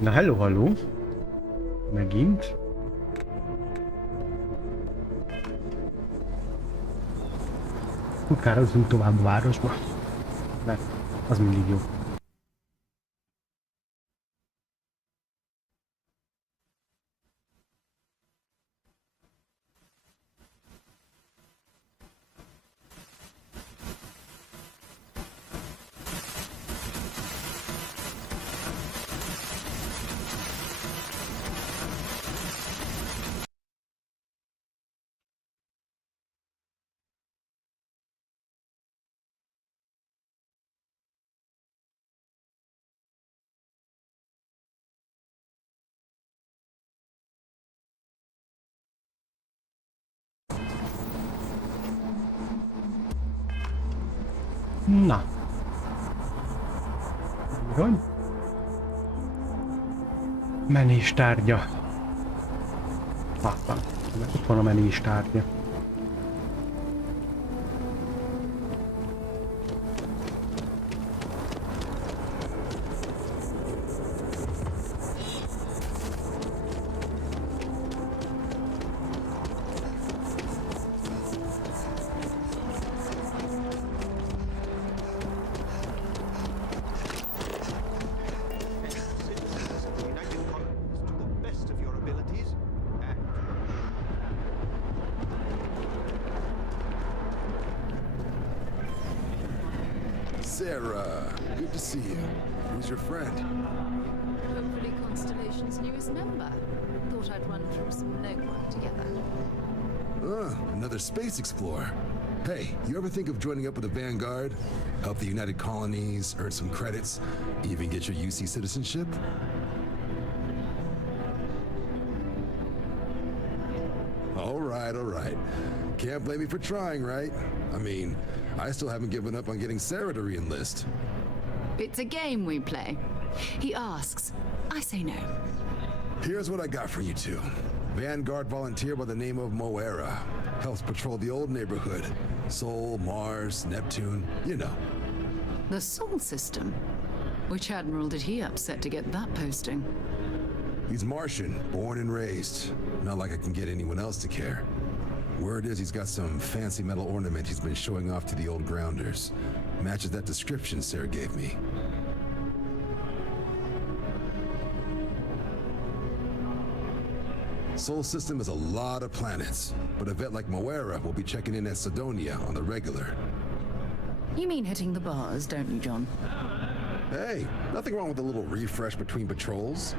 Na, hello, hallo. Megint. Futkározunk tovább a városba. Mert az mindig jó. Na. Hogy? Menés tárgya. Itt van a menés tárgya. Sarah, good to see you. Who's your friend? Hopefully Constellation's newest member. Thought I'd run through some legwork together. Another space explorer. Hey, you ever think of joining up with the Vanguard? Help the United Colonies, earn some credits, even get your UC citizenship? All right. Can't blame me for trying, right? I mean, I still haven't given up on getting Sarah to re-enlist. It's a game we play. He asks, I say no. Here's what I got for you two. Vanguard volunteer by the name of Moera. Helps patrol the old neighborhood. Sol, Mars, Neptune, you know. The Sol system? Which admiral did he upset to get that posting? He's Martian, born and raised. Not like I can get anyone else to care. Word is he's got some fancy metal ornament he's been showing off to the old grounders. Matches that description Sarah gave me. Sol system is a lot of planets, but a vet like Moera will be checking in at Sidonia on the regular. You mean hitting the bars, don't you, John? Hey, nothing wrong with a little refresh between patrols.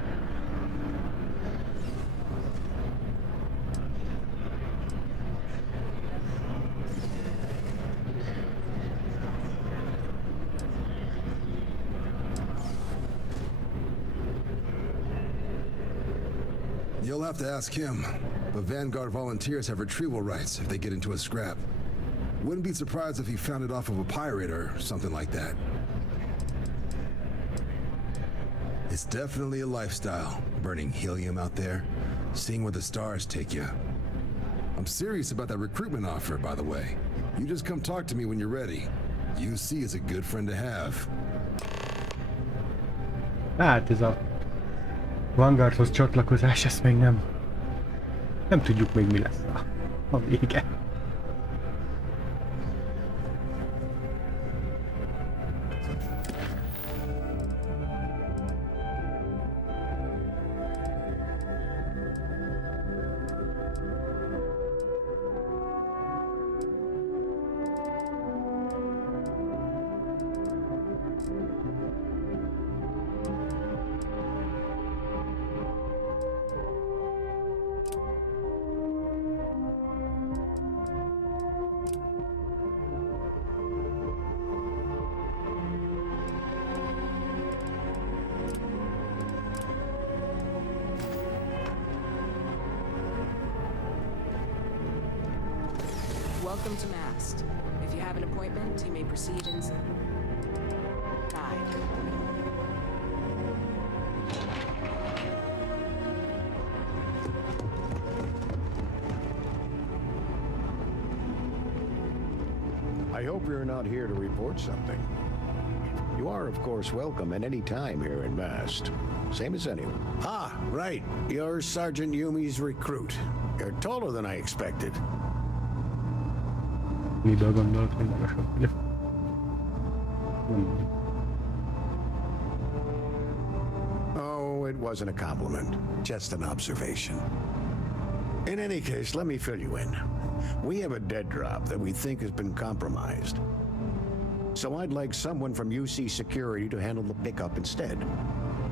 You'll have to ask him, but Vanguard volunteers have retrieval rights if they get into a scrap. Wouldn't be surprised if he found it off of a pirate or something like that. It's definitely a lifestyle, burning helium out there, seeing where the stars take you. I'm serious about that recruitment offer, by the way. You just come talk to me when you're ready. UC is a good friend to have. Hát ez a Vanguardhoz csatlakozás, ezt még nem tudjuk még mi lesz a vége. Welcome to Mast. If you have an appointment, you may proceed inside. I hope you're not here to report something. You are, of course, welcome at any time here in Mast. Same as anyone. Ah, right. You're Sergeant Yumi's recruit. You're taller than I expected. Miből gondolt, hogy magasabb vagyok. Oh, it wasn't a compliment. Just an observation. In any case, let me fill you in. We have a dead drop that we think has been compromised. So I'd like someone from UC Security to handle the pickup instead.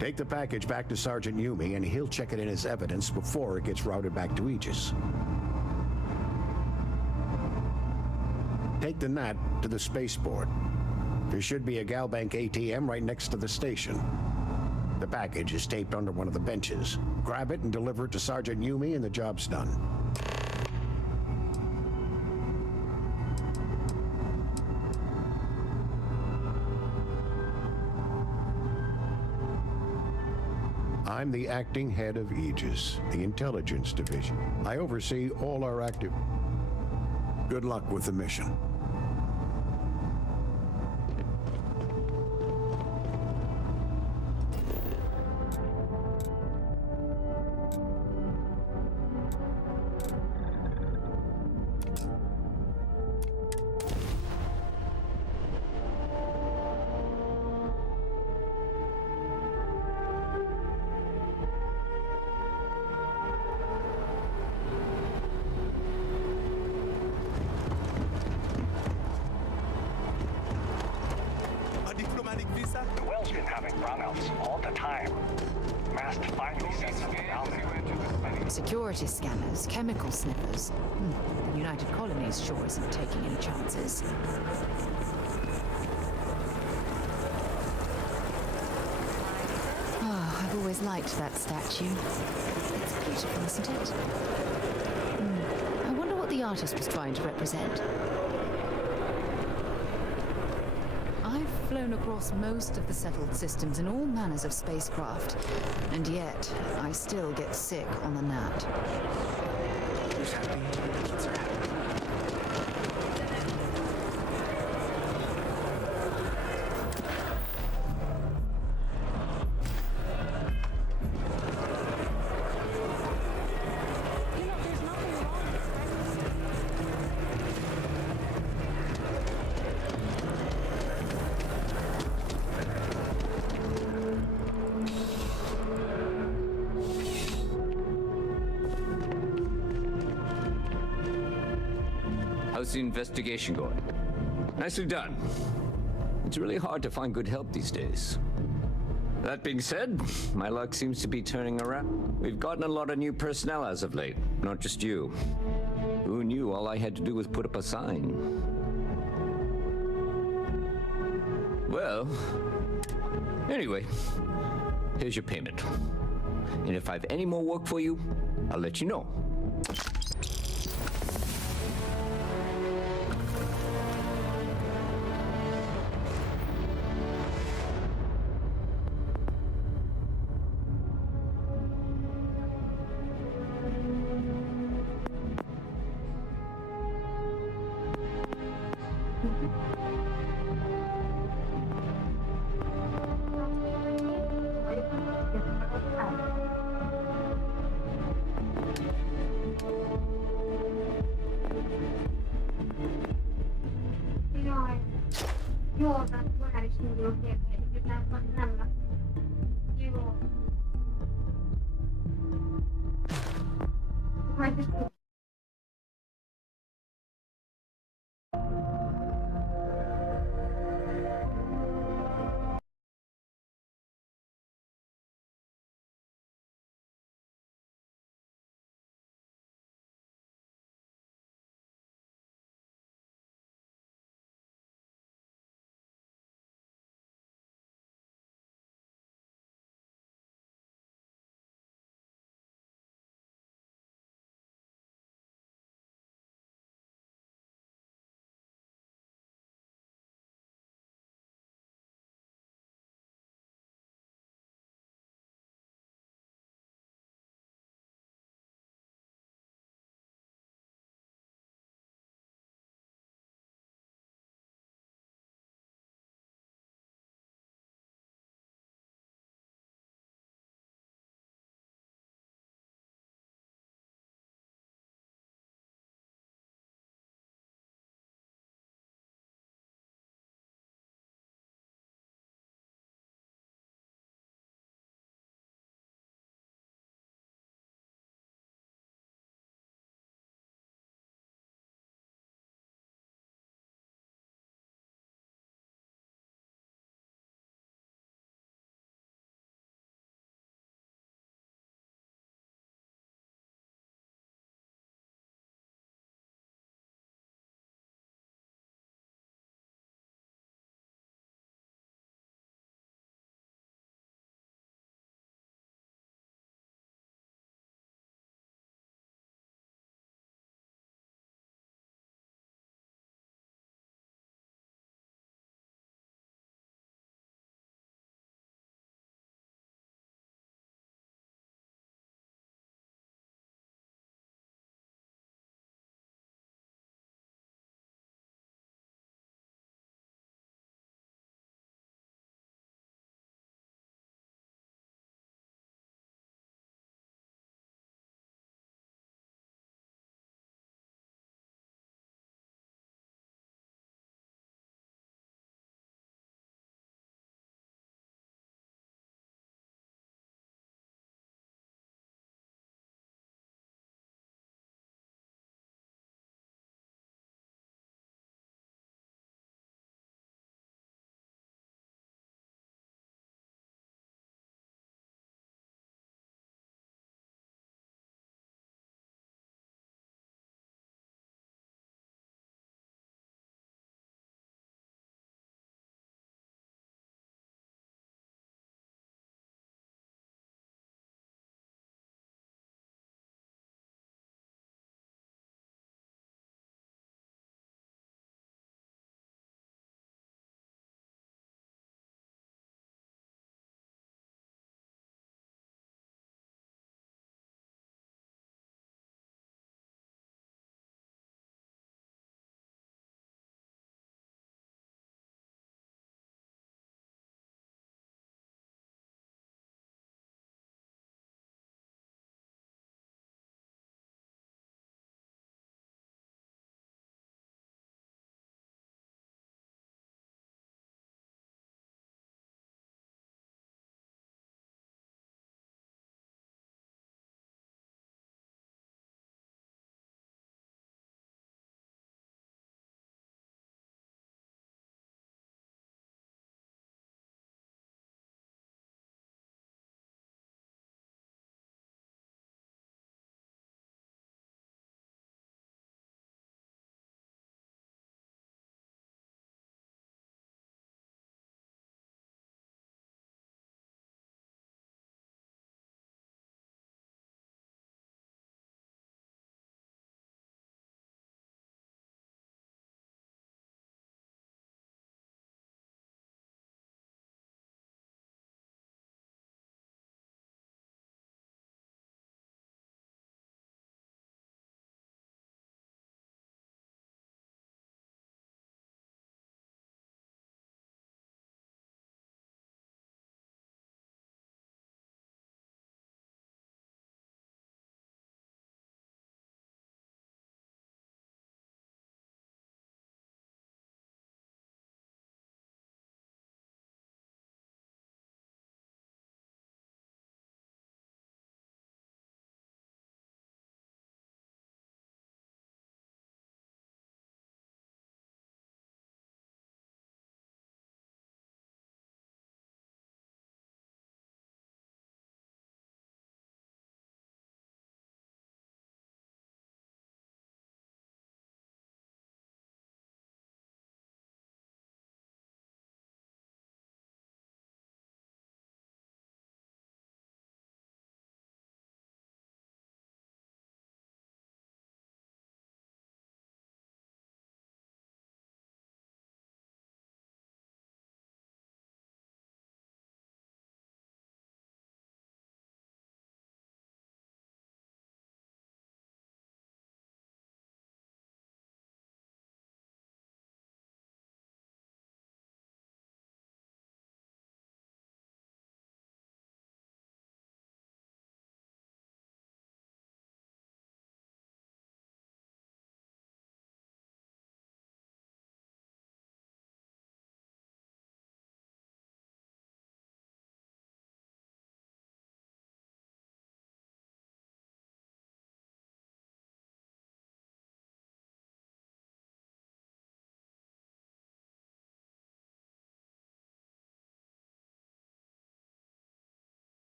Take the package back to Sergeant Yumi and he'll check it in as evidence before it gets routed back to Aegis. Take the NAT to the spaceport. There should be a Galbank ATM right next to the station. The package is taped under one of the benches. Grab it and deliver it to Sergeant Yumi and the job's done. I'm the acting head of Aegis, the intelligence division. I oversee all our active... Good luck with the mission. The well's been having brownouts all the time. Mast finally sent something down there. Security scanners, chemical sniffers. The United Colonies sure isn't taking any chances. Oh, I've always liked that statue. It's beautiful, isn't it? I wonder what the artist was trying to represent. I've flown across most of the settled systems in all manners of spacecraft, and yet I still get sick on the gnat. Who's happy? The kids are happy. How's the investigation going? Nicely done. It's really hard to find good help these days. That being said, my luck seems to be turning around. We've gotten a lot of new personnel as of late, not just you. Who knew all I had to do was put up a sign? Well, anyway, here's your payment. And if I have any more work for you, I'll let you know. Joo, mä hävisin julkia, nämä. Joo. Mä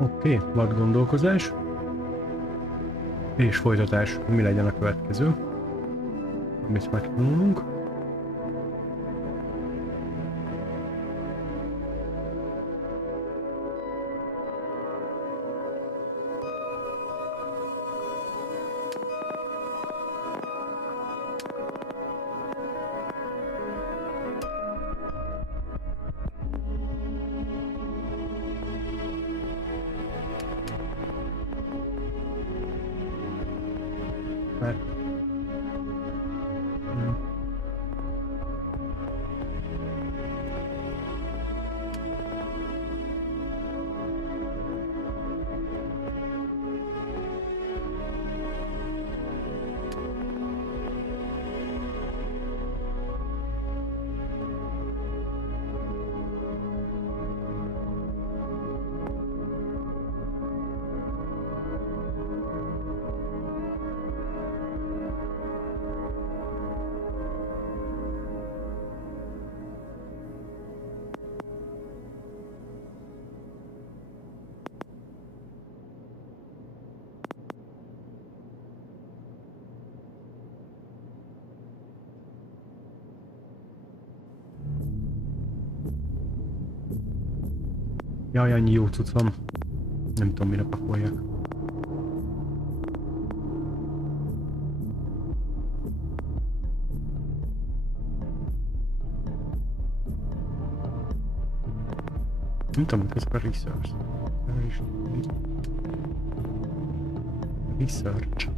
Oké, vad gondolkozás. És folytatás, mi legyen a következő. Amit megtanulunk. Mert... Jaj, annyi jó cucc van. Nem tudom, mire pakoljak. Nem tudom, ezek a research. Research.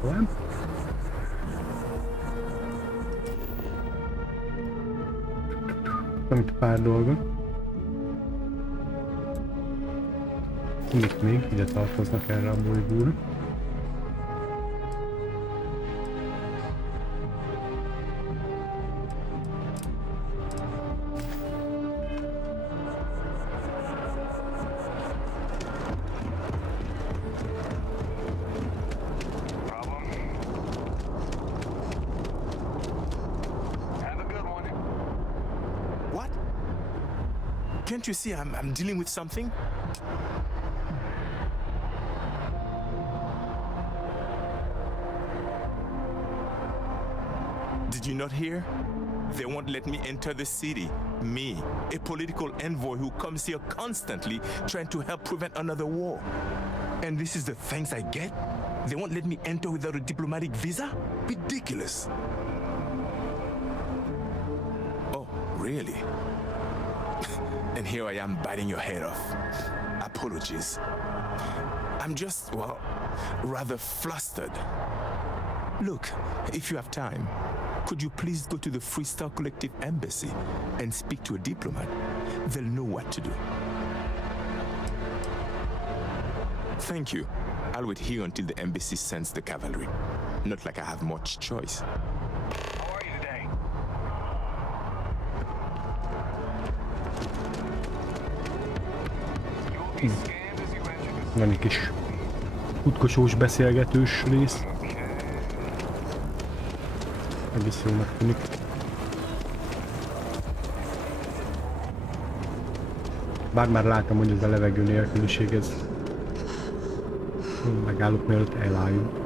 Tovább. Van itt pár dolga. Itt még ide tartoznak erre a bolygóra. Can't you see I'm dealing with something? Did you not hear? They won't let me enter the city. Me, a political envoy who comes here constantly trying to help prevent another war. And this is the thanks I get? They won't let me enter without a diplomatic visa? Ridiculous. Oh, really? And here I am biting your head off. Apologies. I'm just, well, rather flustered. Look, if you have time, could you please go to the Freestyle Collective Embassy and speak to a diplomat? They'll know what to do. Thank you. I'll wait here until the embassy sends the cavalry. Not like I have much choice. How are you today? You will be scanned as you enter the Van egy kis kutkosós beszélgetős rész. Egész jónak tűnik. Bár már látom, hogy ez a levegő nélküliség, ez megállok, mielőtt elálljuk.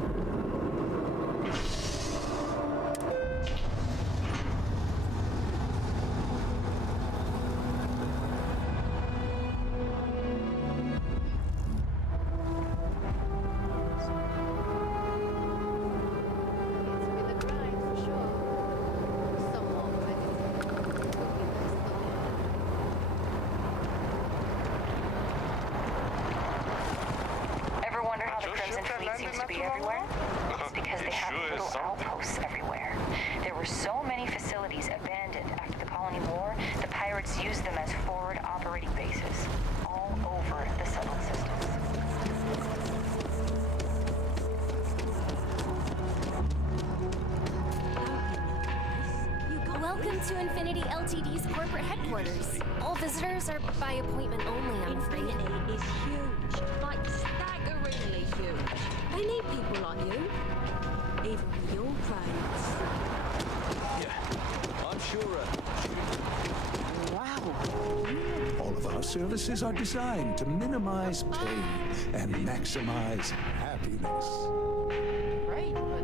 Just your land in concrete everywhere? It's because they have little outposts everywhere. There were so many facilities abandoned after the colony war, the pirates used them as forward operating bases all over the settled systems. Welcome to Infinity Ltd's corporate headquarters. All visitors are by appointment only, I'm afraid. Infinity is huge, like staggeringly huge. They need people like you, even with your brains. Yeah, I'm sure. Wow. All of our services are designed to minimize pain and maximize happiness. Great, but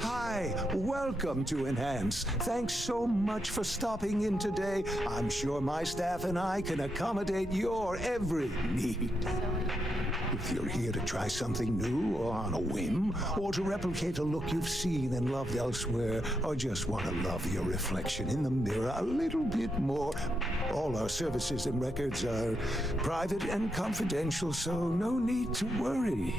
Hi, welcome to Enhance. Thanks so much for stopping in today. I'm sure my staff and I can accommodate your every need. If you're here to try something new or on a whim, or to replicate a look you've seen and loved elsewhere, or just want to love your reflection in the mirror a little bit more, all our services and records are private and confidential, so no need to worry.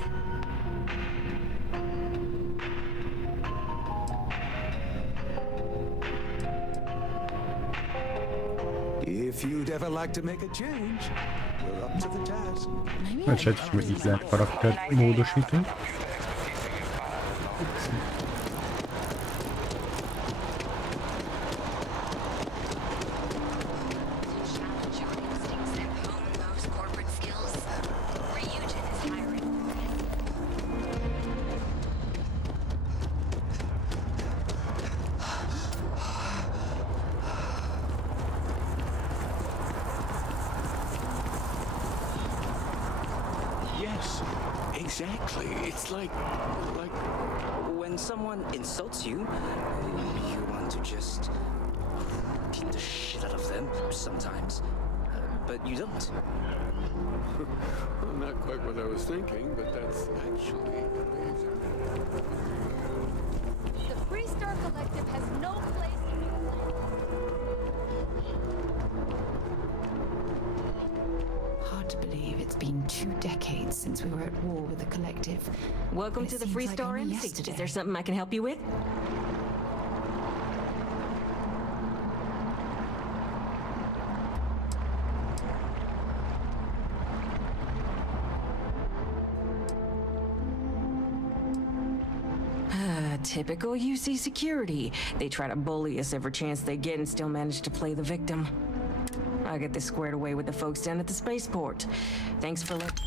If you'd ever like to make a change, you're up to the task. Hát se is így lehet karakter módosítani. Yes, exactly. It's like when someone insults you, you want to just beat the shit out of them sometimes, but you don't. Well, not quite what I was thinking, but that's actually amazing. The Free Star Collective has no place in your life. hard to believe it's been 2 decades since we were at war with the Collective. Welcome But to it the seems Free like Star only Embassy. yesterday. Is there something I can help you with? Typical UC security. They try to bully us every chance they get and still manage to play the victim. I'll get this squared away with the folks down at the spaceport. Thanks for letting...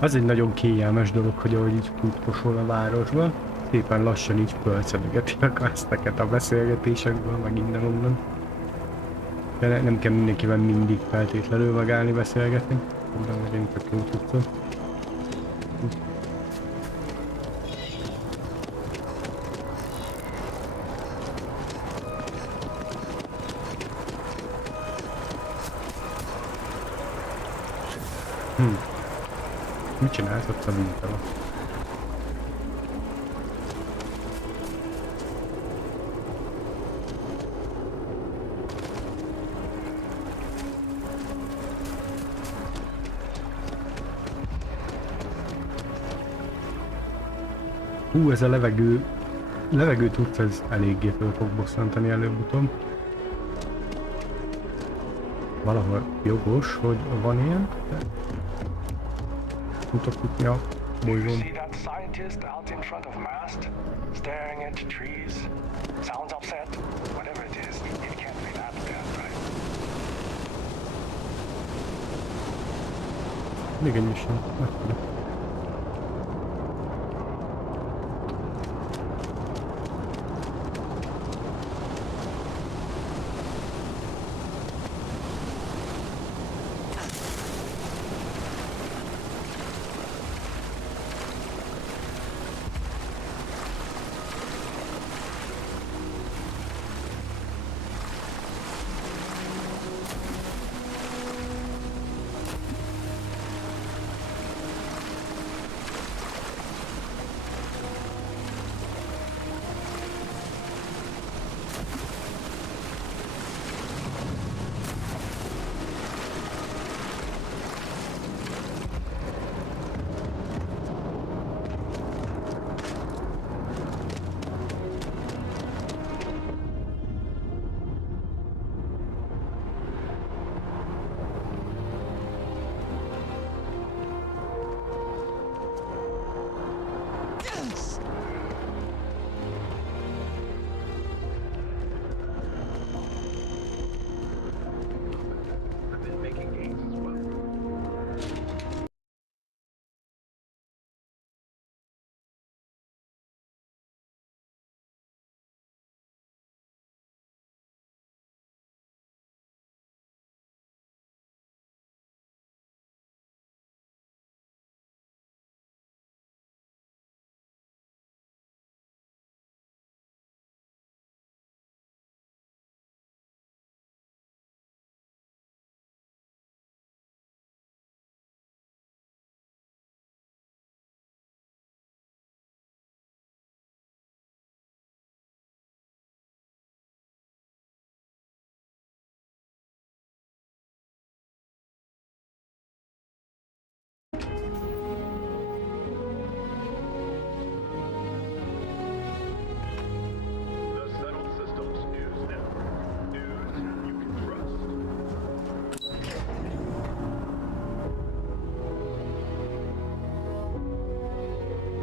Az egy nagyon kényelmes dolog, hogy ahogy így putkosol a városba, szépen lassan így fölszedegeti a questeket a beszélgetésekből, meg innen-onnan. De nem kell mindenkivel mindig feltétlenül megállni beszélgetni. Nem megint tök jó tudszom. Mit csinálsz ott a víz alatt? Ez a levegő tudsz, ez eléggé föl fog bosszantani előbb-utóbb. Valahol jogos, hogy van ilyen, de tudok jutni a bolygón. See that scientist out in front of mast, staring into trees? Sounds upset. Whatever it is, it can't be that bad, right? Még ennyi sem.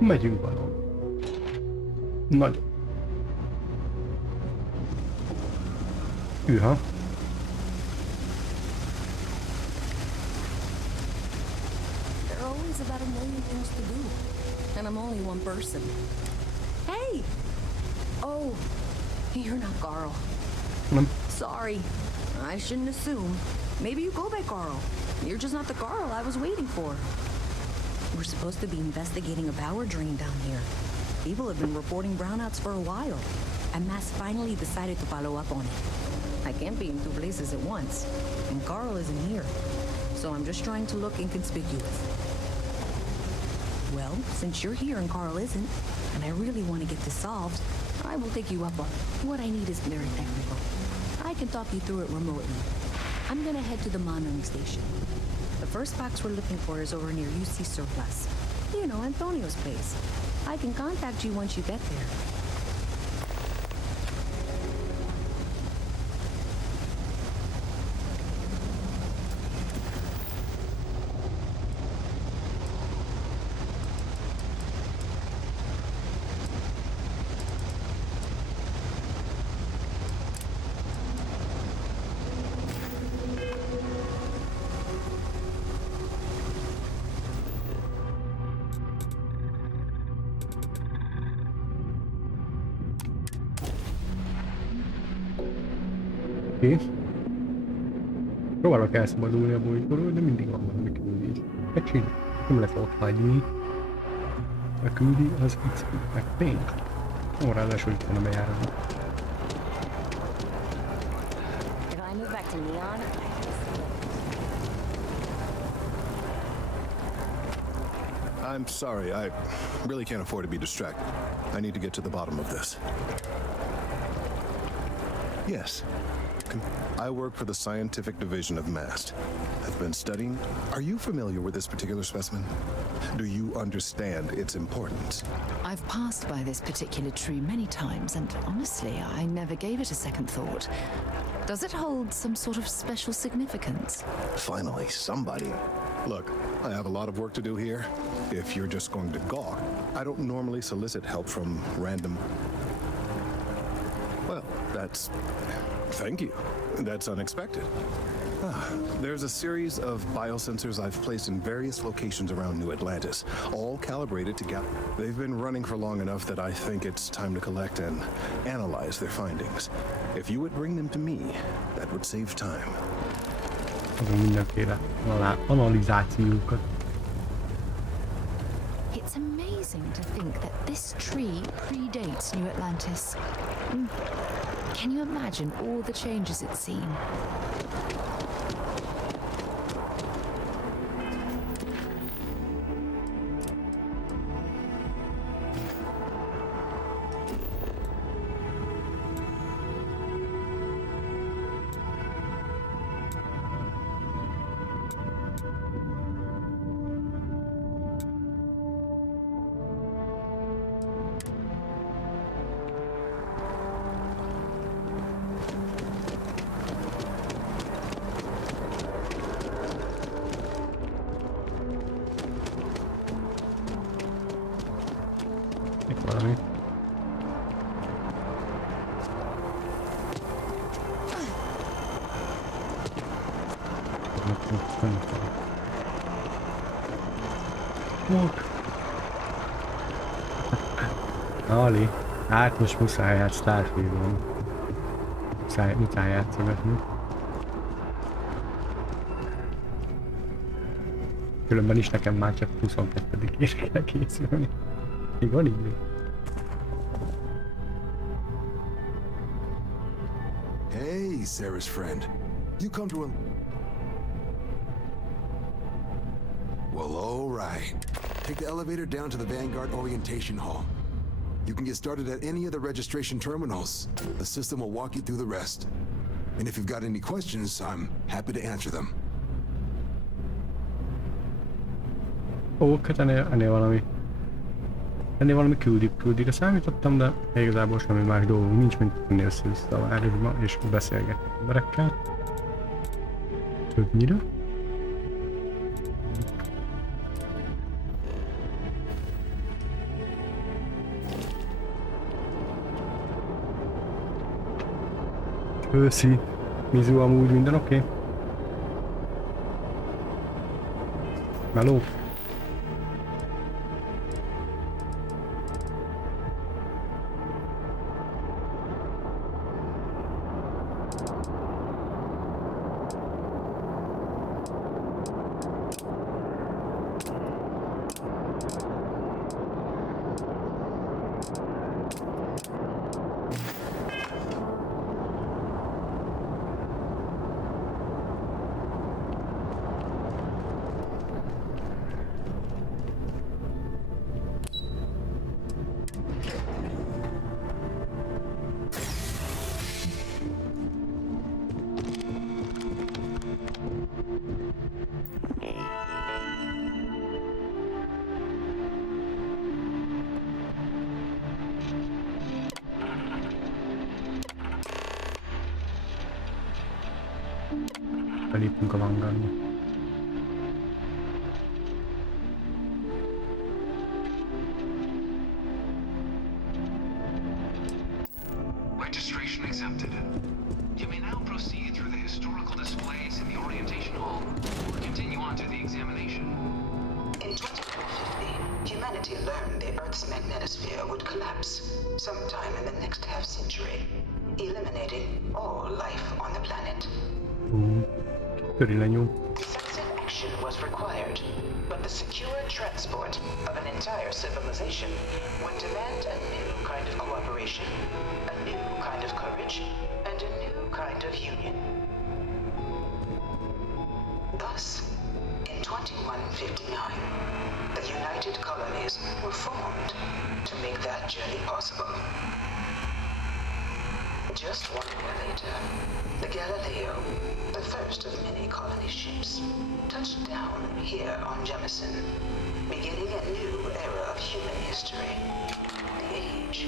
Megyünk valahol. Nagyon. Hűha. There are always about a million things to do, and I'm only one person. Hey! Oh, you're not Carl. Sorry, I shouldn't assume. Maybe you go by Carl. You're just not the Carl I was waiting for. We're supposed to be investigating a power drain down here. People have been reporting brownouts for a while, and Mass finally decided to follow up on it. I can't be in two places at once, and Carl isn't here, so I'm just trying to look inconspicuous. Well, since you're here and Carl isn't, and I really want to get this solved, I will take you up on it. What I need is very technical. I can talk you through it remotely. I'm gonna head to the monitoring station. The first box we're looking for is over near UC Surplus. You know, Antonio's place. I can contact you once you get there. Próbálok elszabadulni a bolygóról, de mindig van valami küldés. Egy nem lehet ott hagyni. A küldi az itt meg pénz. Ó, ráadásul itt van a bejárat. I'm sorry, I really can't afford to be distracted. I need to get to the bottom of this. Yes. I work for the scientific division of MAST. I've been studying. Are you familiar with this particular specimen? Do you understand its importance? I've passed by this particular tree many times, and honestly, I never gave it a second thought. Does it hold some sort of special significance? Finally, somebody. Look, I have a lot of work to do here. If you're just going to gawk, I don't normally solicit help from random... Well, that's... Thank you. That's unexpected. There's a series of biosensors I've placed in various locations around New Atlantis, all calibrated to gather. They've been running for long enough that I think it's time to collect and analyze their findings. If you would bring them to me, that would save time. Mindenféle analizációkat. It's amazing to think that this tree predates New Atlantis. Can you imagine all the changes it's seen? Valami. Ali, hát most muszáj át Starfieldon. Muszáj játszogatni. Különben is nekem már csak 22-ére kell készülni. Még van idő. Hey, Sarah's friend. You come to him? Well, all right. Take the elevator down to the Vanguard Orientation Hall. You can get started at any of the registration terminals. The system will walk you through the rest. And if you've got any questions, I'm happy to answer them. Ó, ennél valami küldire számítottam, de igazából semmi más dolgunk nincs, mint ennél össze-vissza a városba és beszélgetni emberekkel. Többnyire. Őszi. Mizu amúgy minden oké? Meló? Belépünk a hangarba. Registration accepted. You may now proceed through the historical displays in the orientation hall, or continue on to the examination. In 2050, humanity learned the Earth's magnetosphere would collapse sometime in the next half-century, eliminating all life on the planet. Decisive action was required, but the secure transport of an entire civilization would demand a new kind of cooperation, a new kind of courage, and a new kind of union. Thus, in 2159, the United Colonies were formed to make that journey possible. Just 1 year later, the Galileo, the first of many colony ships, touched down here on Jemison, beginning a new era of human history, the age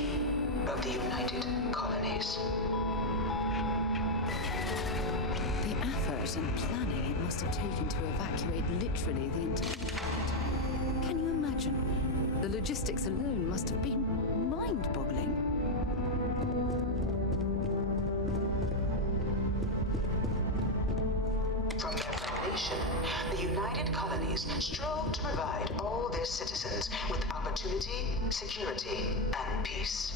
of the United Colonies. The effort and planning it must have taken to evacuate literally the entire planet. Can you imagine? The logistics alone must have been mind-boggling. From their foundation, the United Colonies strove to provide all their citizens with opportunity, security, and peace.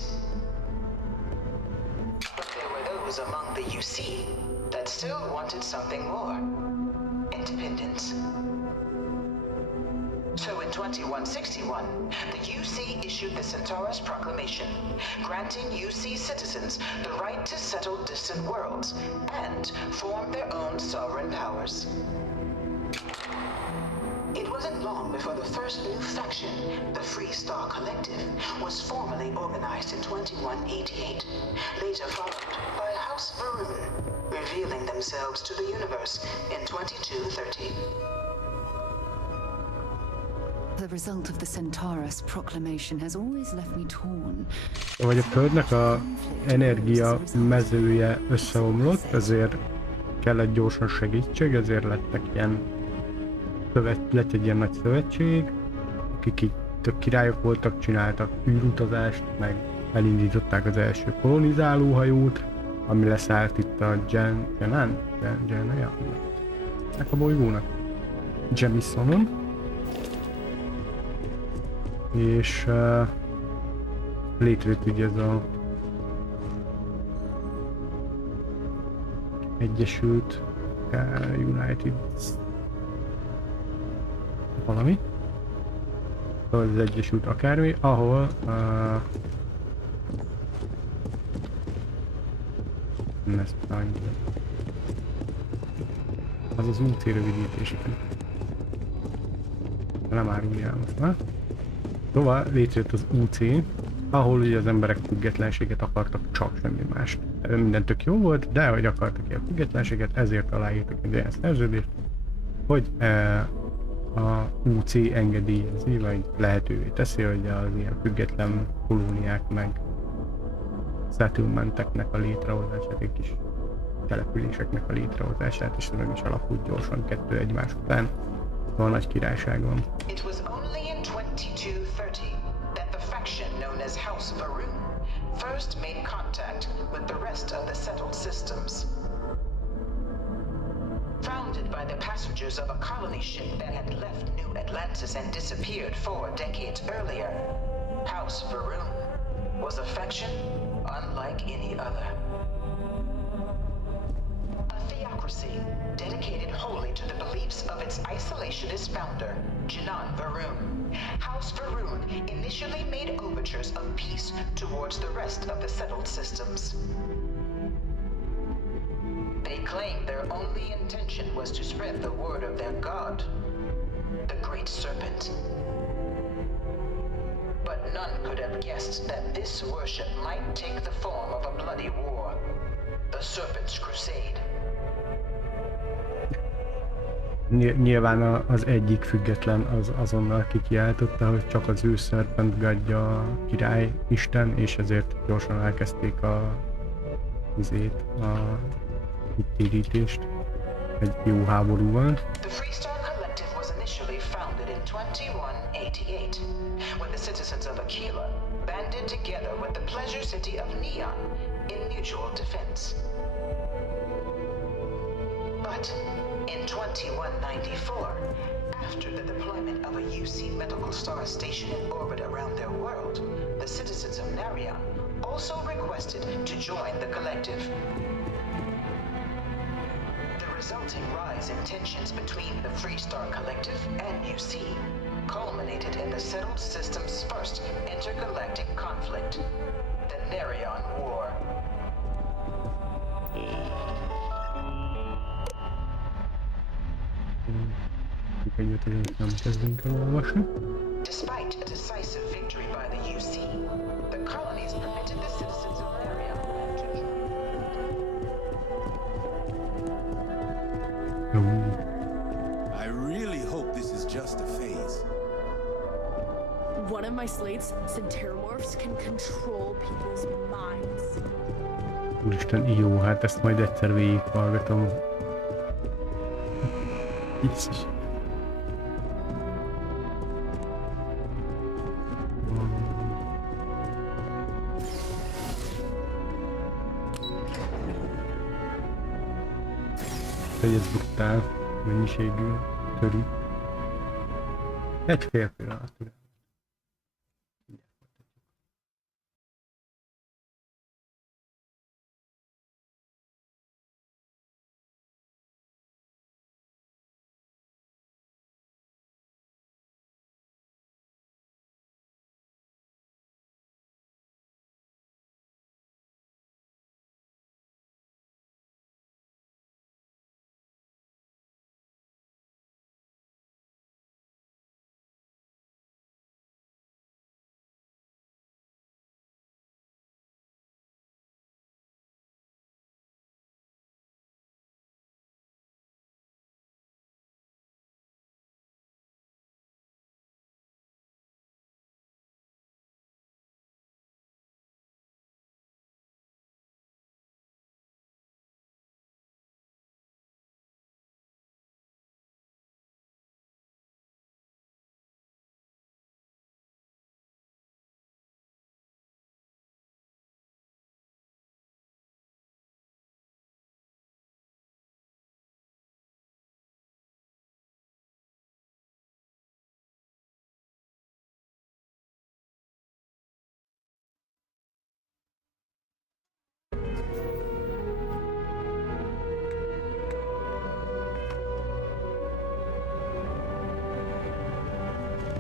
But there were those among the UC that still wanted something more. Independence. So in 2161, the UC issued the Centaurus Proclamation, granting UC citizens the right to settle distant worlds and form their own sovereign powers. It wasn't long before the first new faction, the Free Star Collective, was formally organized in 2188, later followed by House Varun, revealing themselves to the universe in 2230. The result of the Centaurus Proclamation has always left me torn. Vagy a Földnek a energia mezője összeomlott, ezért kellett gyorsan segítség, ezért lettek ilyen lett egy ilyen nagy szövetség, akik itt tök királyok voltak, csináltak űrutazást, meg elindították az első kolonizálóhajót, ami leszállt itt a a bolygónak, Jemisonon. És létrejött ugye ez a Egyesült United valami, az Egyesült akármi, ahol ez az az UC rövidítéseken. Nem árulj el most már. Szóval létrejött az UC, ahol ugye az emberek függetlenséget akartak, csak semmi más. Minden tök jó volt, de hogy akartak ilyen függetlenséget, ezért aláírtak egy ilyen szerződést, hogy a UC engedélyezi, vagy lehetővé teszi, hogy az ilyen független kolóniák meg settlementeknek a létrehozását, egy kis településeknek a létrehozását, és meg is alapult gyorsan kettő egymás után. A Nagy Királyság van. It was only in 2230 that the faction known as House Varun first made contact with the rest of the settled systems. Founded by the passengers of a colony ship that had left New Atlantis and disappeared 4 decades earlier, House Varun was a faction unlike any other. A theocracy dedicated wholly to the beliefs of its isolationist founder, Jinan Varun. House Varun initially made overtures of peace towards the rest of the settled systems. They claimed their only intention was to spread the word of their god, the Great Serpent. But none could have guessed that this worship might take the form of a bloody war, the Serpent's Crusade. Nyilván az egyik független az azonnal kikiáltotta, hogy csak az ő Serpent Godja király Isten, és ezért gyorsan elkezdték a térítést egy jó háborúval. The Freestar Collective was initially founded in 2188, when the citizens of Aquila banded together with the Pleasure City of Neon in mutual defense. But in 2194, after the deployment of a UC medical star station in orbit around their world, the citizens of Narion also requested to join the collective. The resulting rise in tensions between the Freestar Collective and UC culminated in the settled system's first intergalactic conflict, the Narion War. Despite a decisive victory by the UC, the colonies permitted the citizens of Narion to I really hope this is just a phase. One of my slates said terramorphs can control people's minds. Úristen, jó, hát ezt majd egyszer végighallgatom. Itt is. Hogy ez brutál mennyiségű törű. Egy fél pillanat.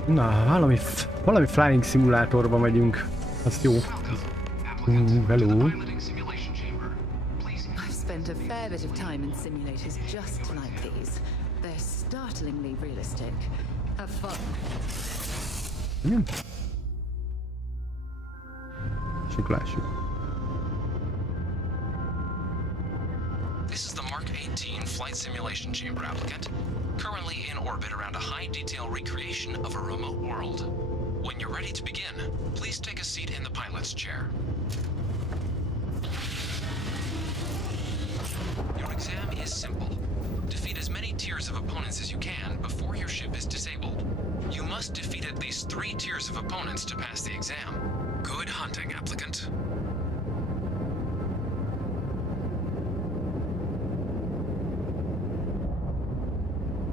Na, valami flying szimulátorba megyünk. Az jó. Hello. I've spent a fair bit of time in simulators just like these. They're startlingly realistic. Have fun. Lássuk. This is the Mark 18 flight simulation chamber applicant, currently in orbit around a high-detail recreation of a remote world. When you're ready to begin, please take a seat in the pilot's chair. Your exam is simple. Defeat as many tiers of opponents as you can before your ship is disabled. You must defeat at least 3 tiers of opponents to pass the exam. Good hunting, applicant.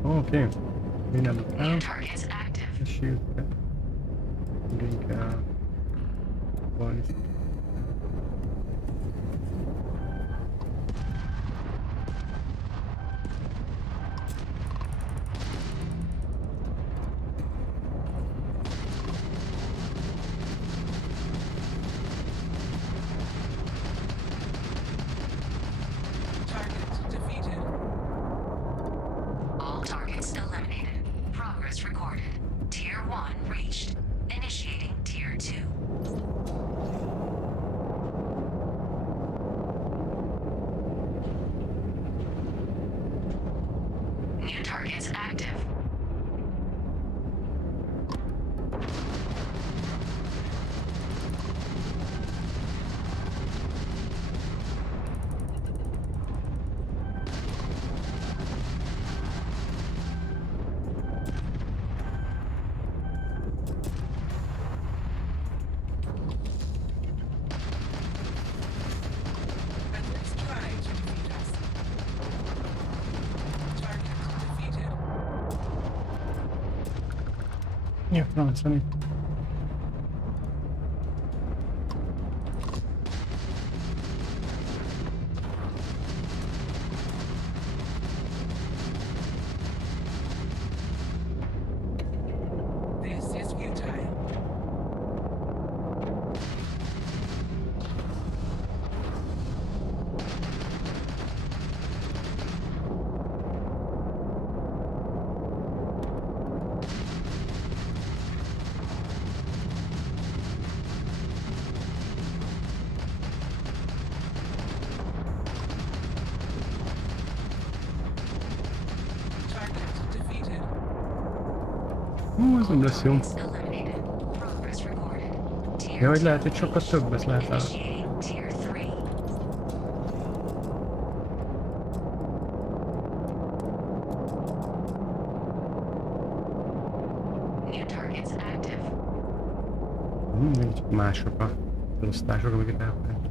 Okay. Mi nem kell. Esjük be. Inkább. Van. Mi a franc van itt? Ez nem lesz jó. Ja, hogy lehet, hogy sokkal többet lehet el. Csak mások a felosztások, amiket elfelejtettem.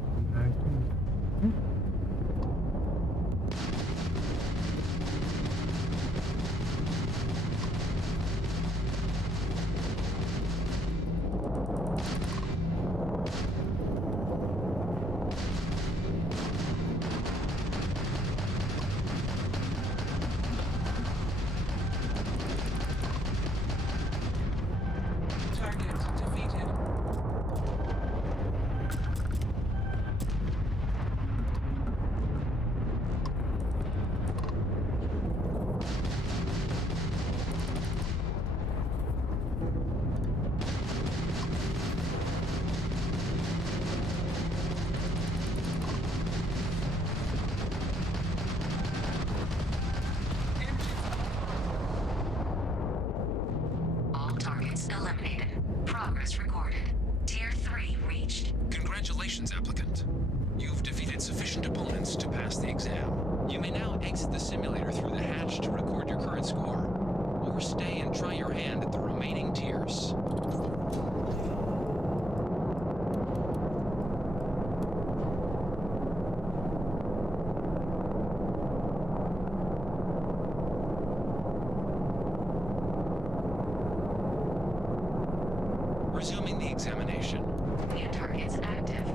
Congratulations, applicant. You've defeated sufficient opponents to pass the exam. You may now exit the simulator through the hatch to record your current score, or stay and try your hand at the remaining tiers. Resuming the examination. New targets active.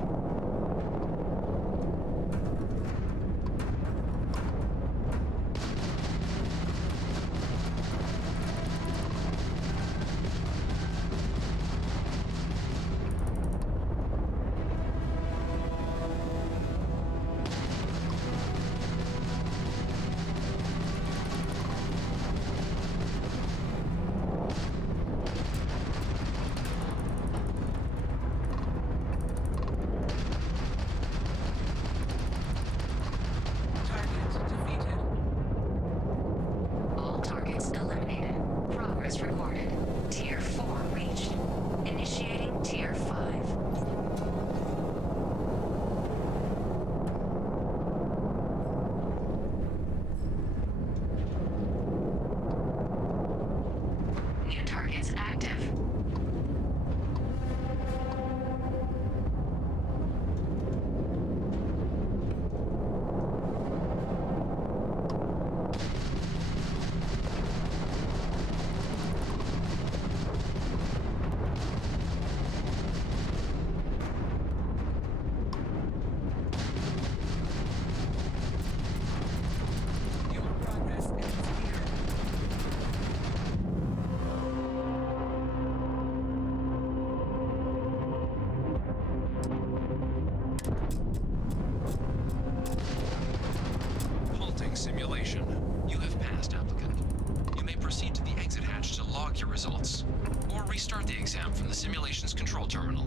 relog your results, or restart the exam from the simulation's control terminal.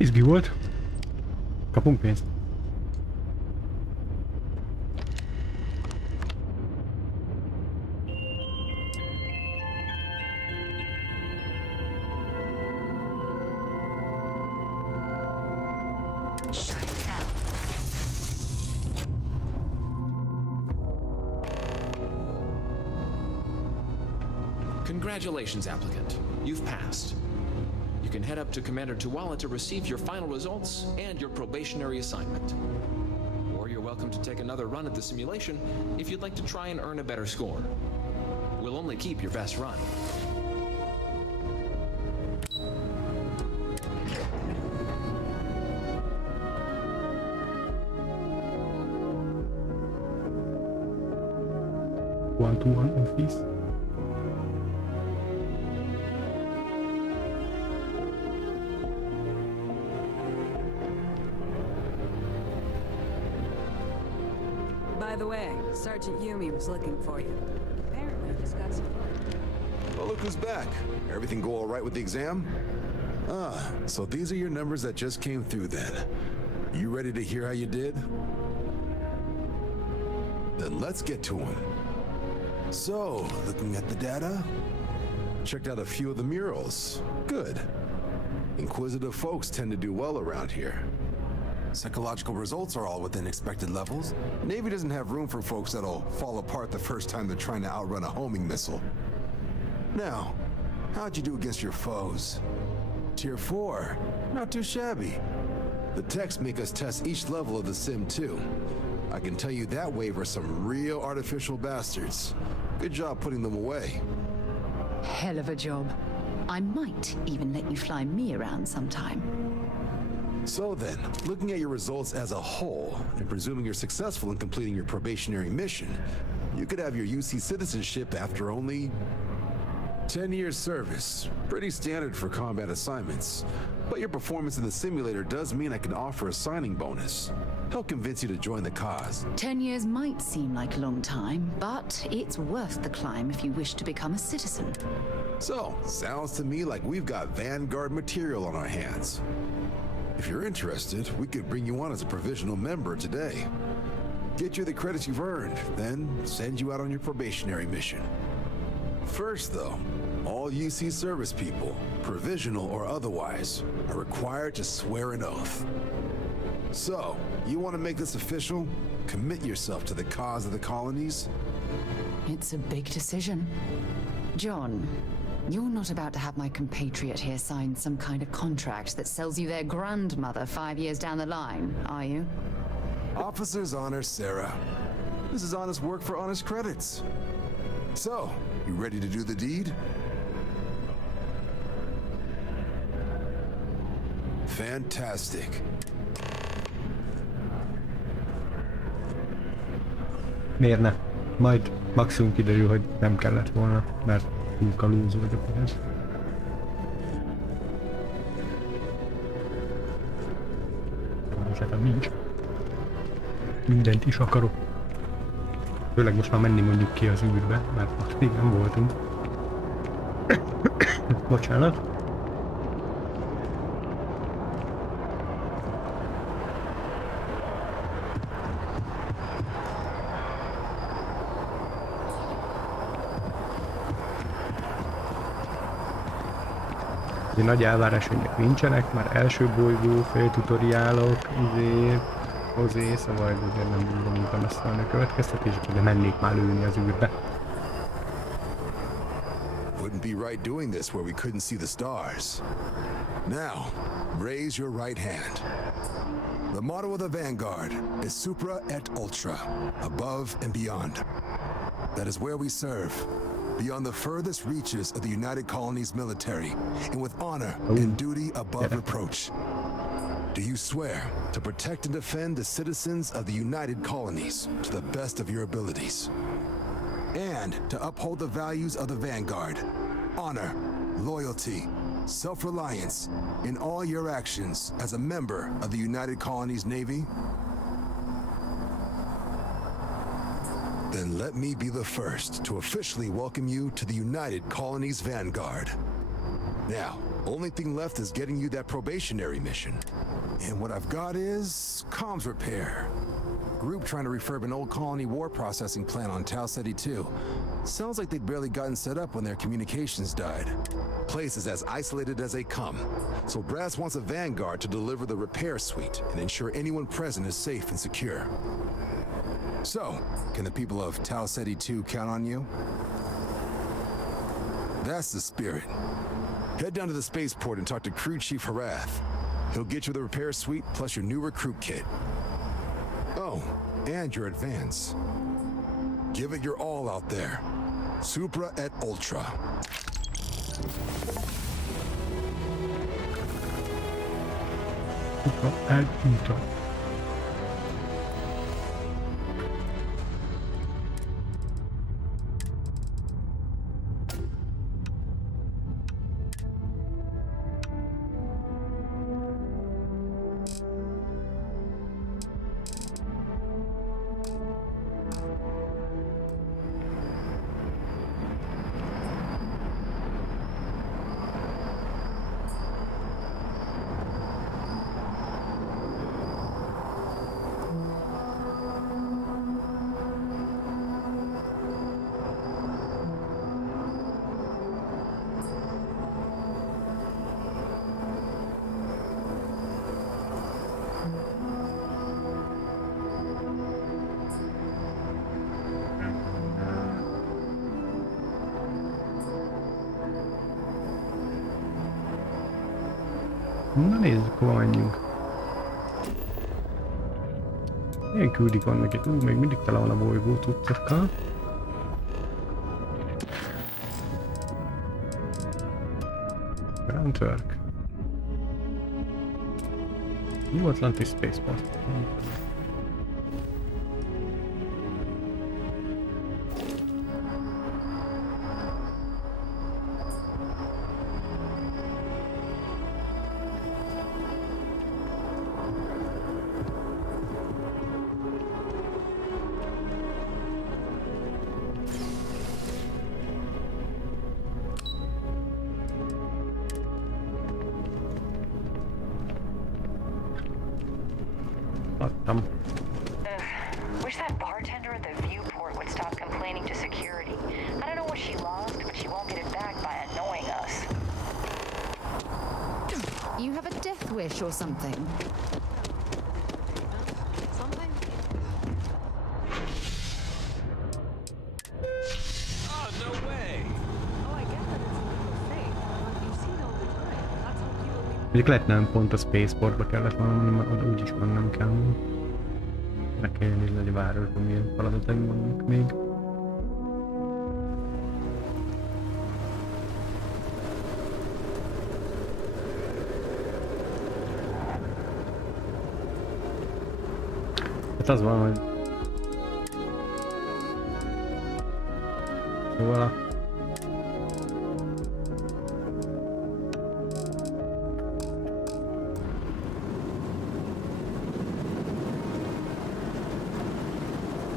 Izgi volt. Kapunk pénzt. Congratulations, applicant. You've passed. You can head up to Commander Tuala to receive your final results and your probationary assignment. Or you're welcome to take another run at the simulation if you'd like to try and earn a better score. We'll only keep your best run. One-to-one office. By the way, Sergeant Yumi was looking for you. Apparently just got some fun. Well, look who's back. Everything go all right with the exam? Ah, so these are your numbers that just came through then. You ready to hear how you did? Then let's get to them. So, looking at the data, checked out a few of the murals. Good. Inquisitive folks tend to do well around here. Psychological results are all within expected levels. Navy doesn't have room for folks that'll fall apart the first time they're trying to outrun a homing missile. Now, how'd you do against your foes? Tier 4, not too shabby. The techs make us test each level of the sim too. I can tell you that wave are some real artificial bastards. Good job putting them away. Hell of a job. I might even let you fly me around sometime. So then, looking at your results as a whole, and presuming you're successful in completing your probationary mission, you could have your UC citizenship after only 10 years service. Pretty standard for combat assignments. But your performance in the simulator does mean I can offer a signing bonus. Help convince you to join the cause. 10 years might seem like a long time, but it's worth the climb if you wish to become a citizen. So, sounds to me like we've got Vanguard material on our hands. If you're interested, we could bring you on as a provisional member today. Get you the credits you've earned, then send you out on your probationary mission. First though, all UC service people, provisional or otherwise, are required to swear an oath. So, you want to make this official? Commit yourself to the cause of the colonies? It's a big decision. John, you're not about to have my compatriot here sign some kind of contract that sells you their grandmother 5 years down the line, are you? Officer's honor, Sarah. This is honest work for honest credits. So, you ready to do the deed? Fantastic. Miért ne? Majd maximum kiderül, hogy nem kellett volna, mert túl kalózó vagyok ehhez. Esetem nincs. Mindent is akarok. Főleg most már menni mondjuk ki az űrbe, mert most még nem voltunk. Bocsánat. Nagy elvárásainak nincsenek, már első bolygó, fél tutoriálok, szóval azért nem vonultam ezt a következtetéseket, de mennék már lőni az űrbe. Wouldn't be right doing this where we couldn't see the stars. Now, raise your right hand. The motto of the Vanguard is Supra et Ultra, above and beyond. That is where we serve. Beyond the furthest reaches of the United Colonies military, and with honor and duty above reproach. Do you swear to protect and defend the citizens of the United Colonies to the best of your abilities? and to uphold the values of the Vanguard. Honor, loyalty, self-reliance in all your actions as a member of the United Colonies Navy? Then let me be the first to officially welcome you to the United Colonies Vanguard. Now, only thing left is getting you that probationary mission. And what I've got is comms repair. Group trying to refurb an old colony war processing plant on Tau Ceti 2. Sounds like they'd barely gotten set up when their communications died. Place is as isolated as they come. So Brass wants a Vanguard to deliver the repair suite and ensure anyone present is safe and secure. So, can the people of Tau Ceti 2 count on you? That's the spirit. Head down to the spaceport and talk to Crew Chief Harath. He'll get you the repair suite plus your new recruit kit. Oh, and your advance. Give it your all out there. Supra et Ultra. Supra et Ultra. Na nézzük, hova menjünk. Ilyen küldik van nekik. Még mindig tele van a bolygó tudtokkal. Groundwork. New Atlantis Spaceport. Wish that bartender at the viewport would stop complaining to security. I don't know what she lost, but she won't get it back by annoying us. You have a death wish or something? Oh, no way! Mondjuk lehet nem pont a Spaceportba kellett volna, mert úgyis mennem kell. Meg kell nézni, hogy a városban milyen feladataim vannak még. Hát az van, hogy... Szóval a...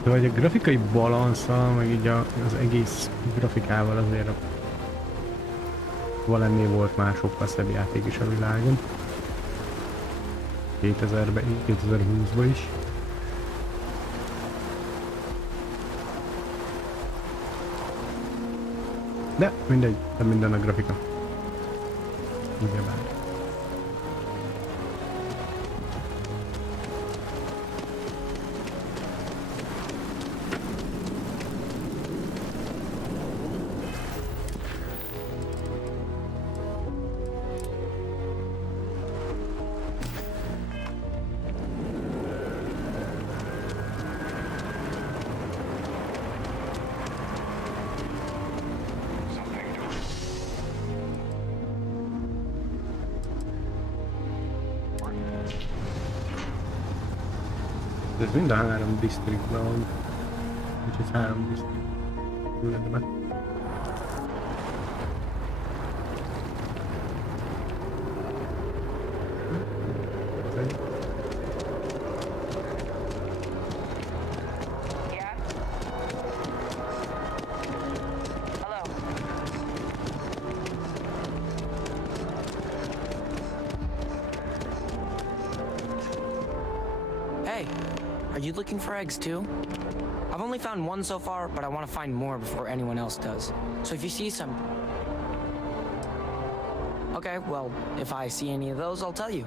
Vagy a grafikai balanszal, meg így az egész grafikával azért valennél volt már sokkal szebb játék is a világon. 2000-ben, 2020-ban is. De mindegy, nem minden a grafika. Ugyebár. Ez mind a 3 disztriktben van. Úgyhogy 3 disztrikt. küldeni be. Yeah? Hello? Hey, are you looking for eggs too? I've only found one so far, but I want to find more before anyone else does. So if you see some... Okay, well, if I see any of those, I'll tell you.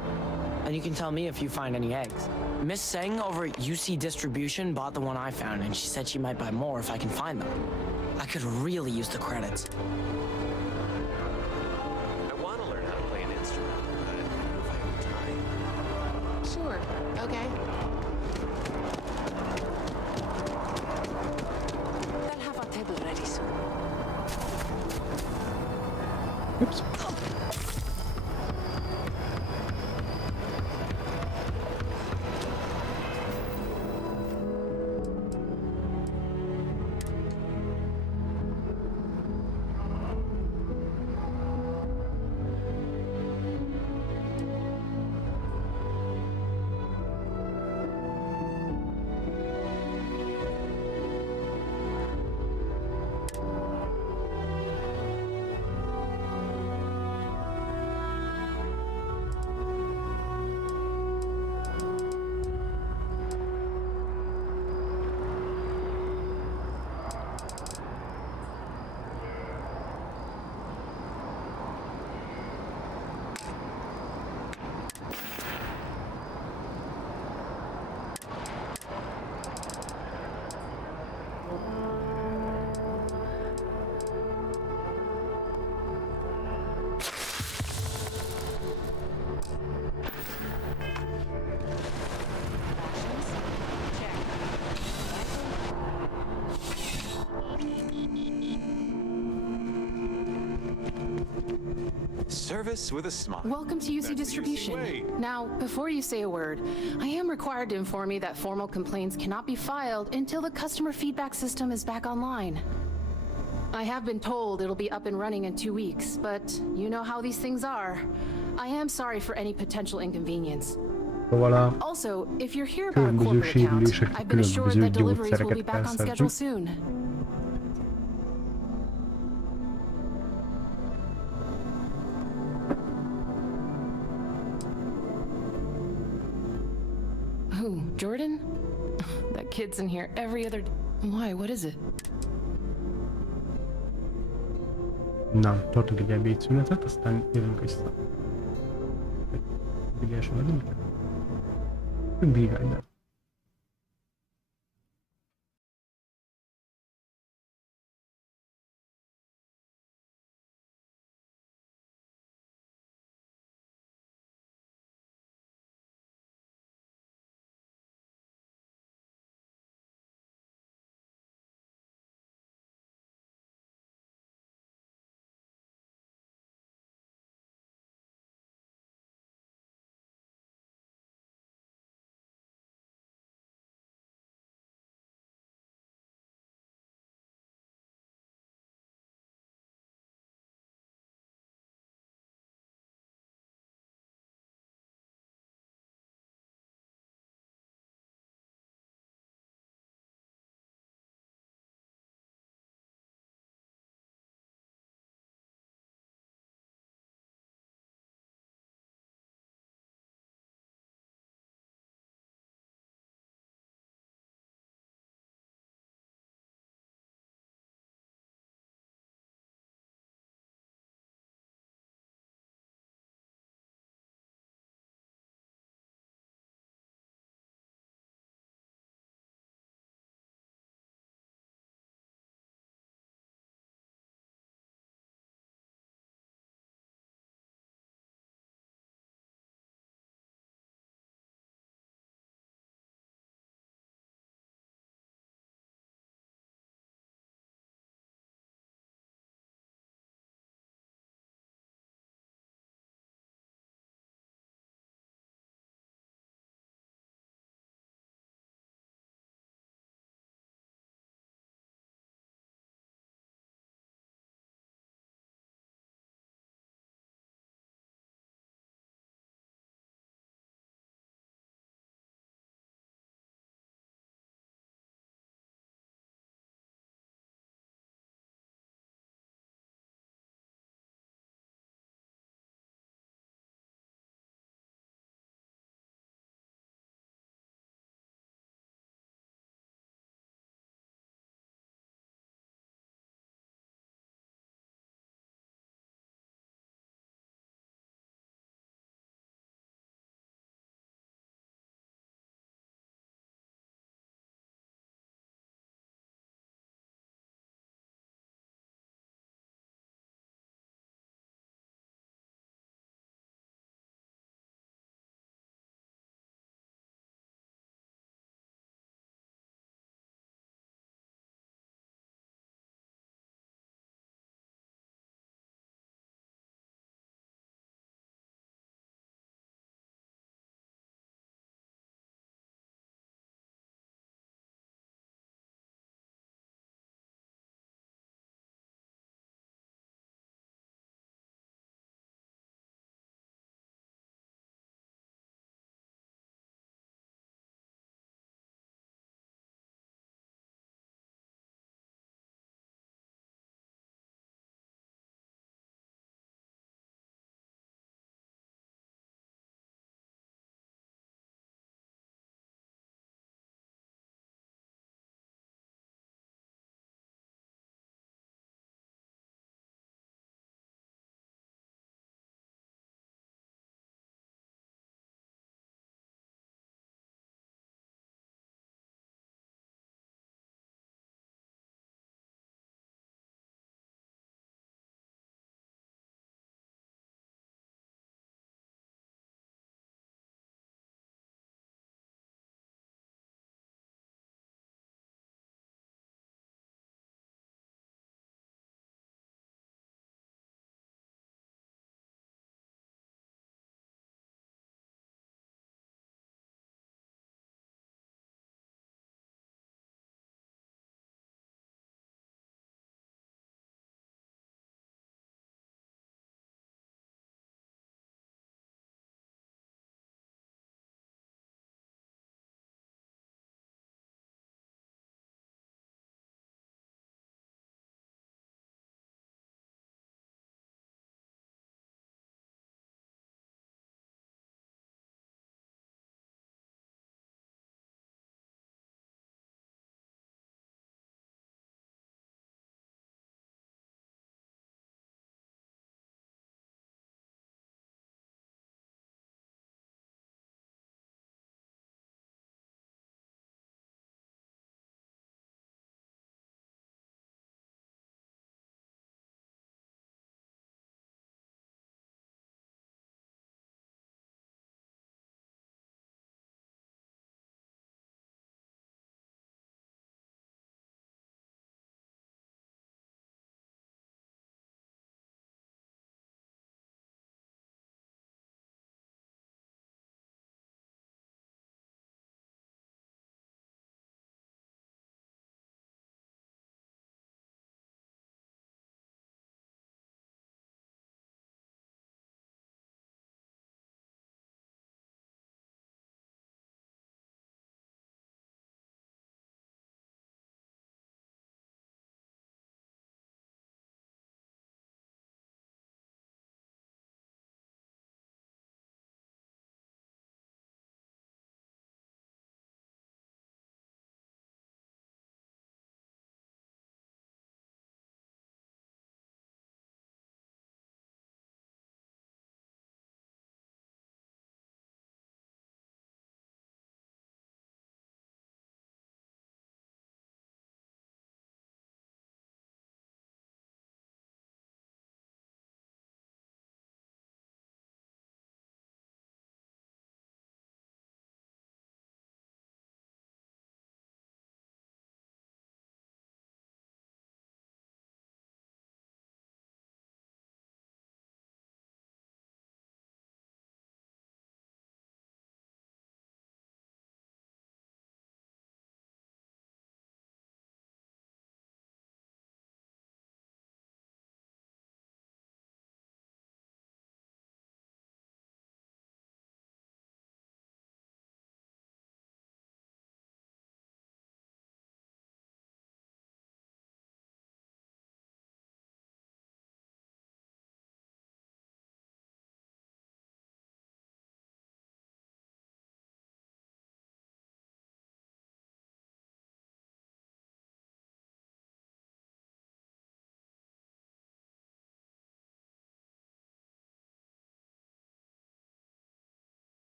And you can tell me if you find any eggs. Miss Seng over at UC Distribution bought the one I found, and she said she might buy more if I can find them. I could really use the credits. I want to learn how to play an instrument, but I don't know if I have time. Sure. Okay. They'll have our table ready soon. Oops. Service with a smile. Welcome to UC Distribution. Now, before you say a word, I am required to inform you that formal complaints cannot be filed until the customer feedback system is back online. I have been told it'll be up and running in 2 weeks, but you know how these things are. I am sorry for any potential inconvenience. Also, if you're here about a corporate account, I've been assured that deliveries will be back on schedule soon. Who, Jordan? That kid's in here every other... Why, what is it? Na, tartunk egy ebédszünetet, aztán jövünk vissza. Vigyáson vagyunk? Bírány,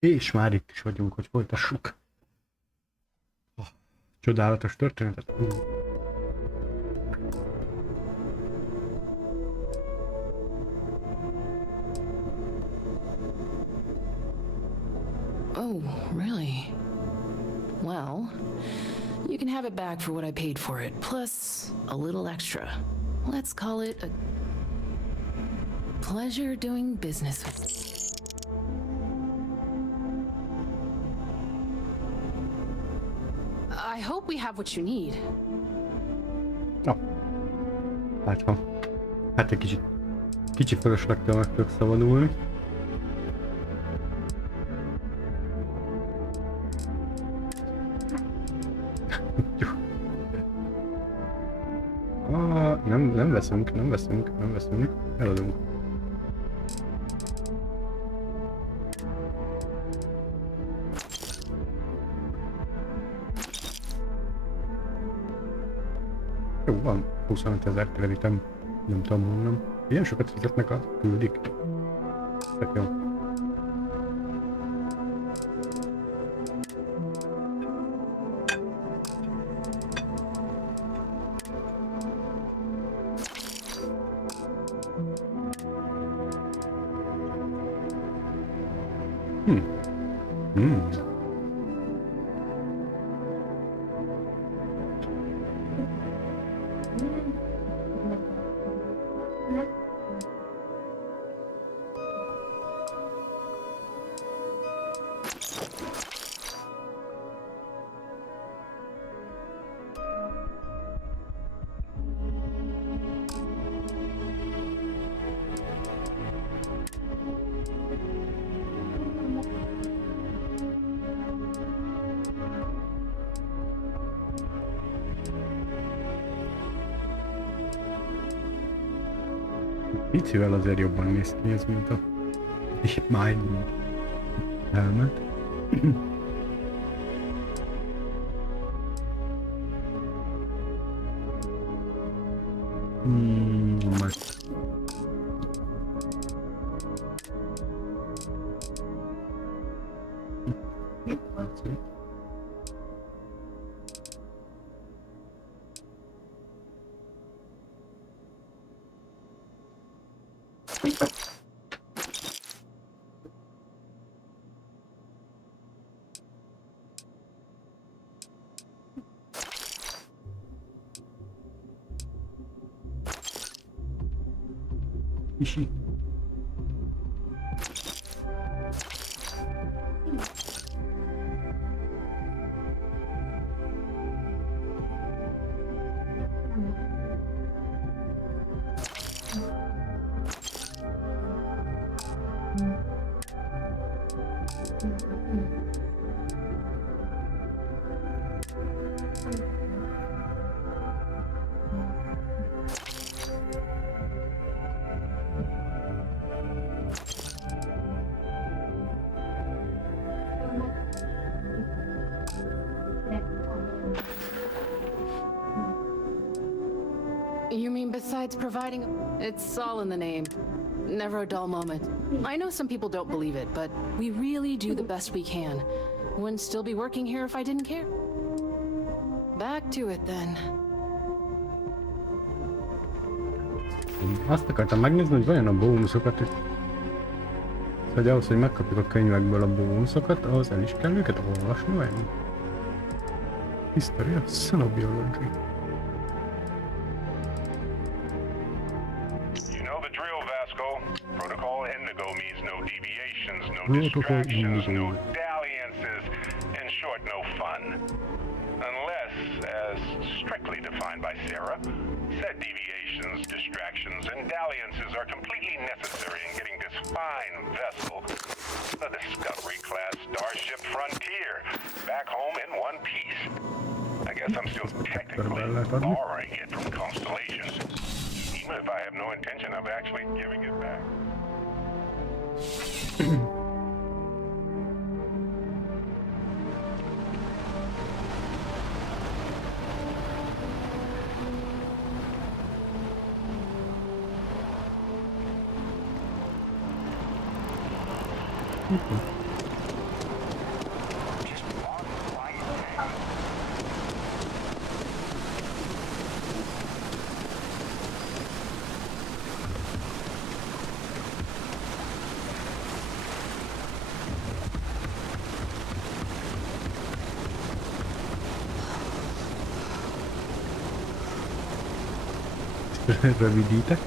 És már itt is vagyunk, hogy folytassuk. Csodálatos történetet. Oh, really? Well, you can have it back for what I paid for it, plus a little extra. Let's call it a pleasure doing business with you. I hope we have what you need. Oh. Hát van. Hát egy kicsi fölöslegtől meg tudok szabadulni. Nem veszünk, eladunk. Jó, van 25 000 kreditem, nem tudom honnan. Ilyen sokat fizetnek a küldik. Tök jó. Picivel azért jobban néz ki ez, mint a Mining helmet. Majd. Isi. You mean besides providing... It's all in the name. Never a dull moment. I know some people don't believe it, but we really do the best we can. Wouldn't still be working here if I didn't care. Back to it then. Azt akartam megnézni, hogy vajon a bónuszokat, hogy ahhoz, hogy megkapjuk a könyvekből a bónuszokat, ahhoz el is kell őket olvasni, vagy? History of Xenobiology. Distractions, no dalliances, in short, no fun. Unless, as strictly defined by Sarah, said deviations, distractions, and dalliances are completely necessary in getting this fine vessel, the Discovery-class Starship Frontier, back home in one piece. I guess I'm still technically borrowing it from Constellations, even if I have no intention of actually giving it back. rövidítek.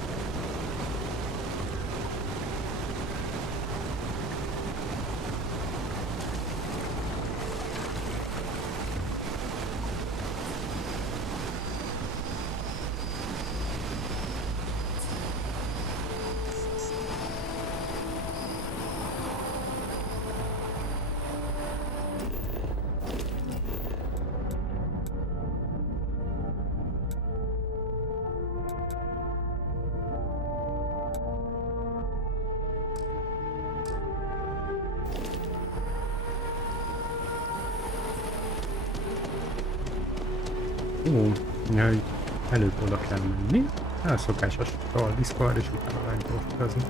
Ó, jaj, előbb oda kell menni. Elszokásos a Discord, és utána megdolgozni.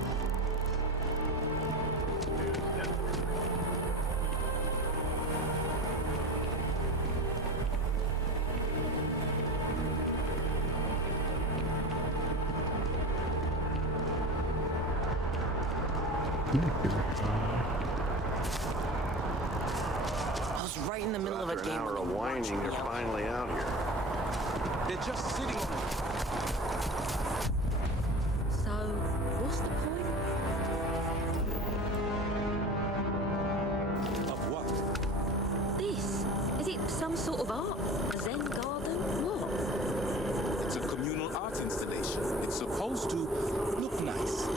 I was right in the middle of a After an game. hour of whining, you're finally out here. They're just sitting on it. So, what's the point? Of what? This? Is it some sort of art? A Zen garden? What? It's a communal art installation. It's supposed to look nice.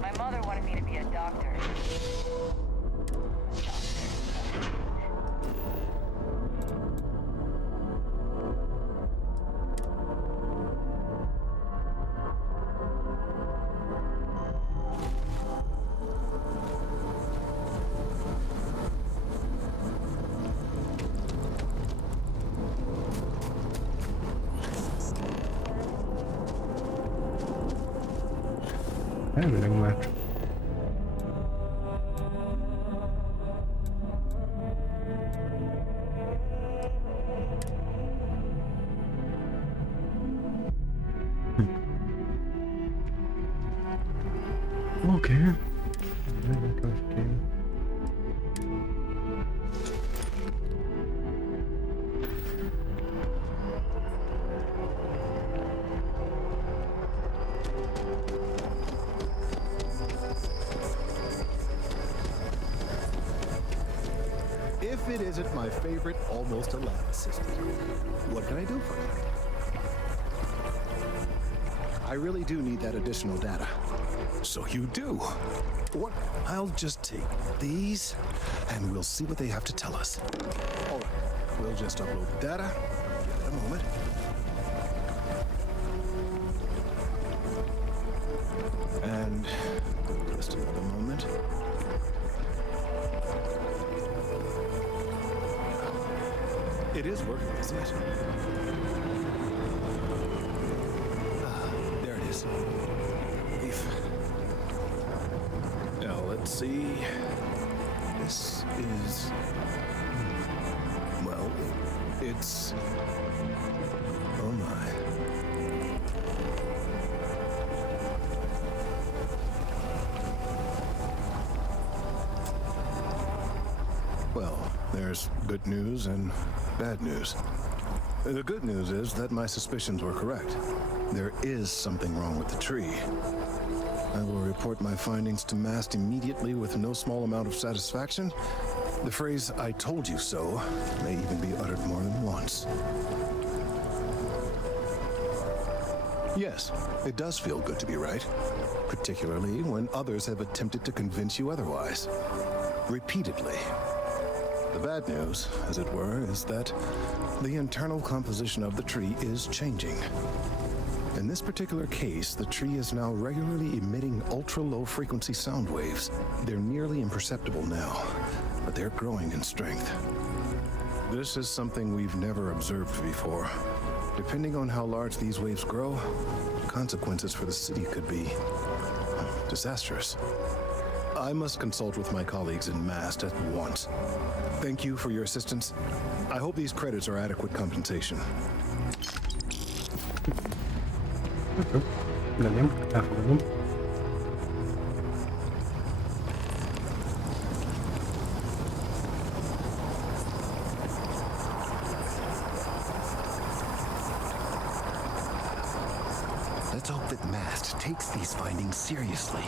My mother wanted me to be a doctor. Elvileg már. Oké. If it isn't my favorite almost a lab assistant, what can I do for you? I really do need that additional data. So you do. What? I'll just take these, and we'll see what they have to tell us. All right, we'll just upload the data. Give it a moment. And just another moment. It is working, isn't it? There it is. Leaf. Now let's see. This is... Well, it's... Oh my. Well, there's good news and bad news. The good news is that my suspicions were correct. There is something wrong with the tree. I will report my findings to MAST immediately with no small amount of satisfaction. The phrase, "I told you so," may even be uttered more than once. Yes, it does feel good to be right, particularly when others have attempted to convince you otherwise. Repeatedly. The bad news, as it were, is that the internal composition of the tree is changing. In this particular case, the tree is now regularly emitting ultra-low frequency sound waves. They're nearly imperceptible now, but they're growing in strength. This is something we've never observed before. Depending on how large these waves grow, consequences for the city could be disastrous. I must consult with my colleagues in MAST at once. Thank you for your assistance. I hope these credits are adequate compensation. Legyen, elfogadom. Let's hope that MAST takes these findings seriously.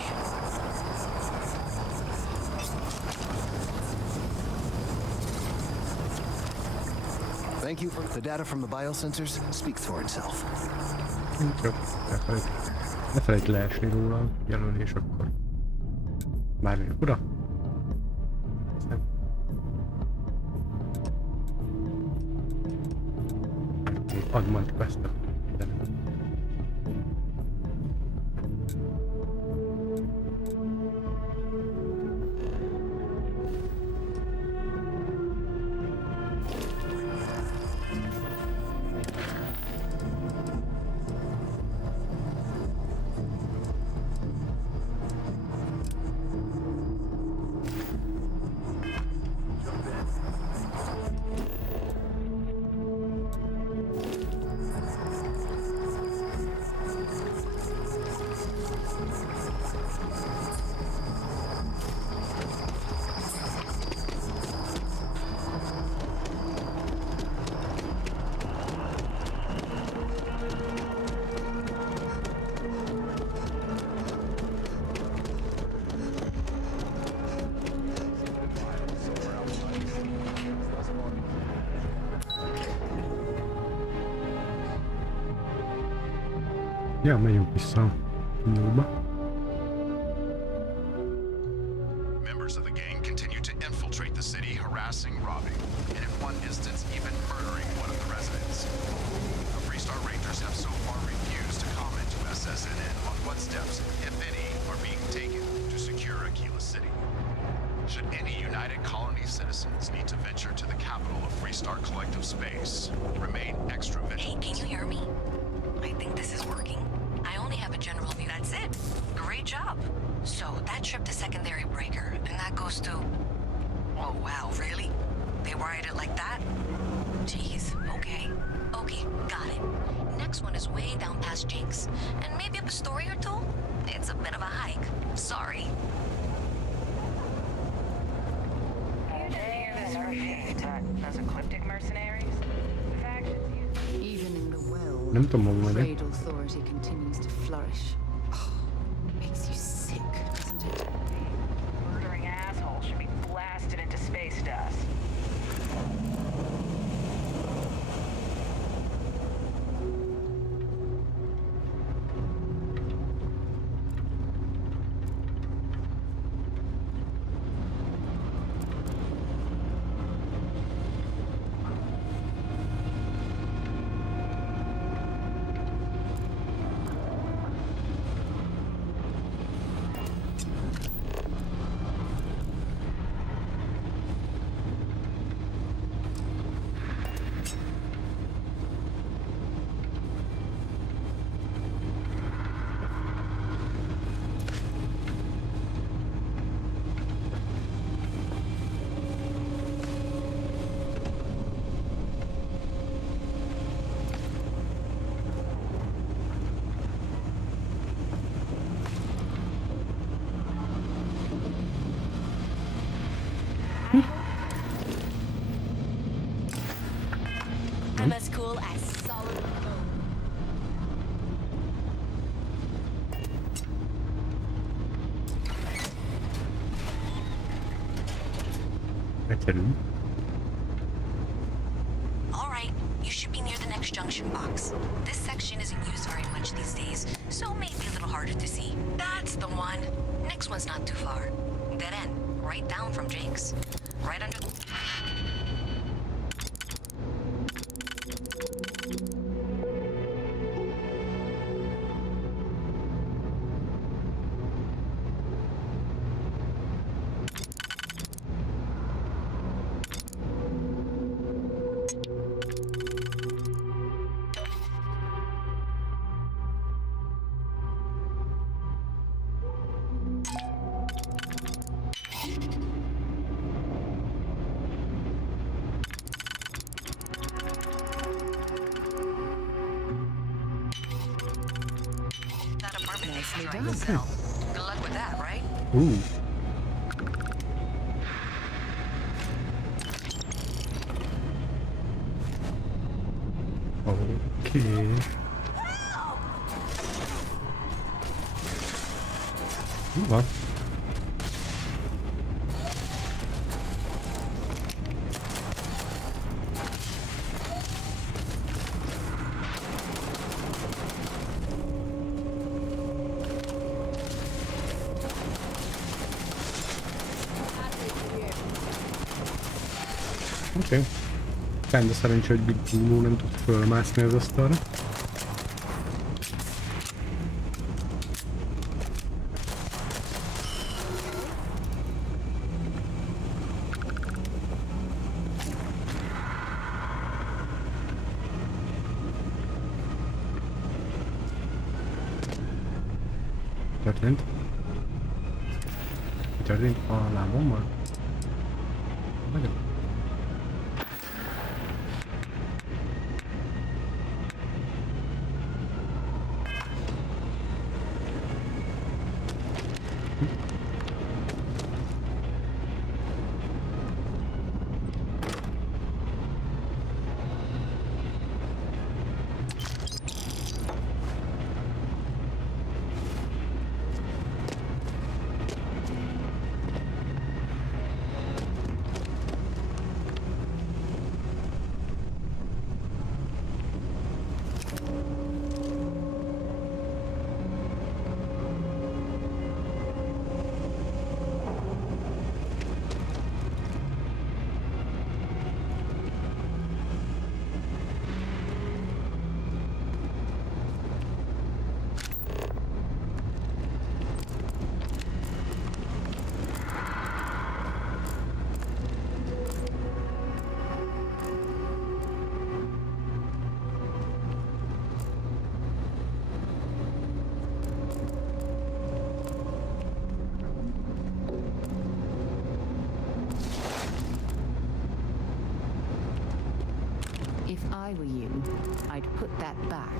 Thank you for the data from the biosensors speaks for itself. Jó, ne felejt leesni róla a jelölés akkor. Bármilyen ura. Add majd questet. Ja, megyünk vissza a nyúlba. Members of the gang continue to infiltrate the city, harassing, robbing, and in one instance even murdering one of the residents. The Freestar Rangers have so far refused to comment to SSNN on what steps, if any, are being taken to secure Aquila City. Should any United Colony citizens need to venture to the capital of Freestar Collective Space, remain extra vigilant. Hey, can you hear me? I think this is working. I only have a general view, that's it. Great job. So, that trip to secondary breaker, and that goes to... Oh, wow, really? They wired it like that? Jeez, okay. Okay, got it. Next one is way down past Jake's. And maybe up a story or two? It's a bit of a hike. Sorry. Those ecliptic mercenaries? Even in the well, Nem tudom magam meg. trade authority continues to flourish. Oh, makes you sick, doesn't it? Murdering assholes should be blasted into space dust. I'm as cool as solid gold. Egyszerű. All right, you should be near the next junction box. This section isn't used very much these days, so maybe a little harder to see. That's the one. Next one's not too far. Dead end, right down from Jake's. Right under the... find the cell. Good luck with that, right? Ooh. Okay. Mi van? Oké. Rende szerencsé, hogy Big Bruno nem tud fölmászni az asztalra. Történt? Mi történt? A lábommal? Nagyon. If I were you, I'd put that back.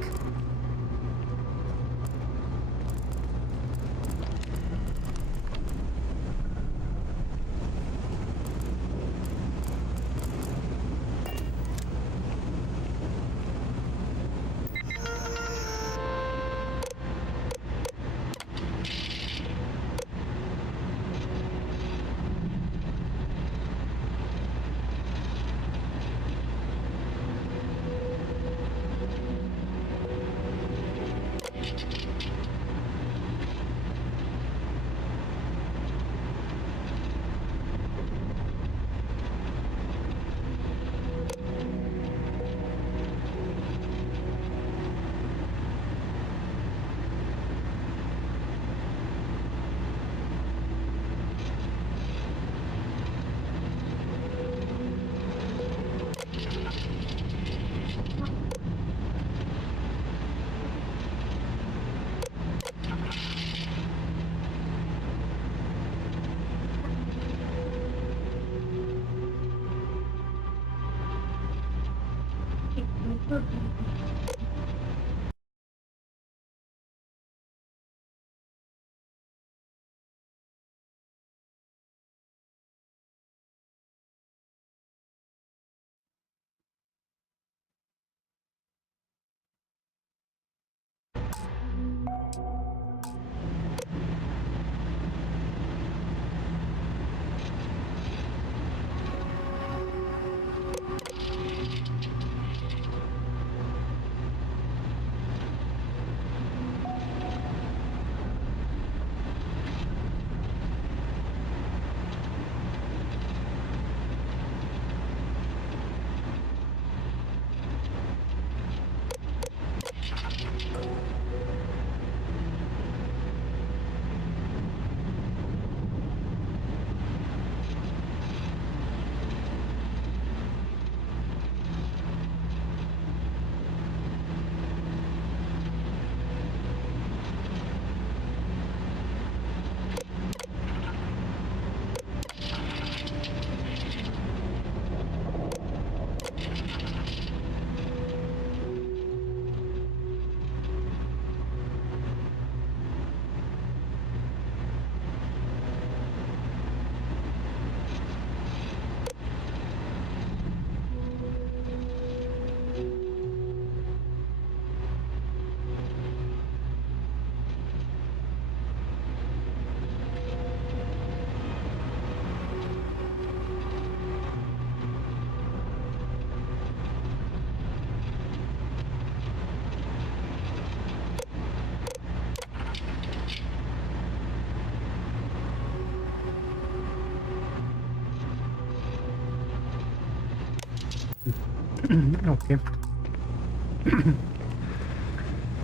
Oké.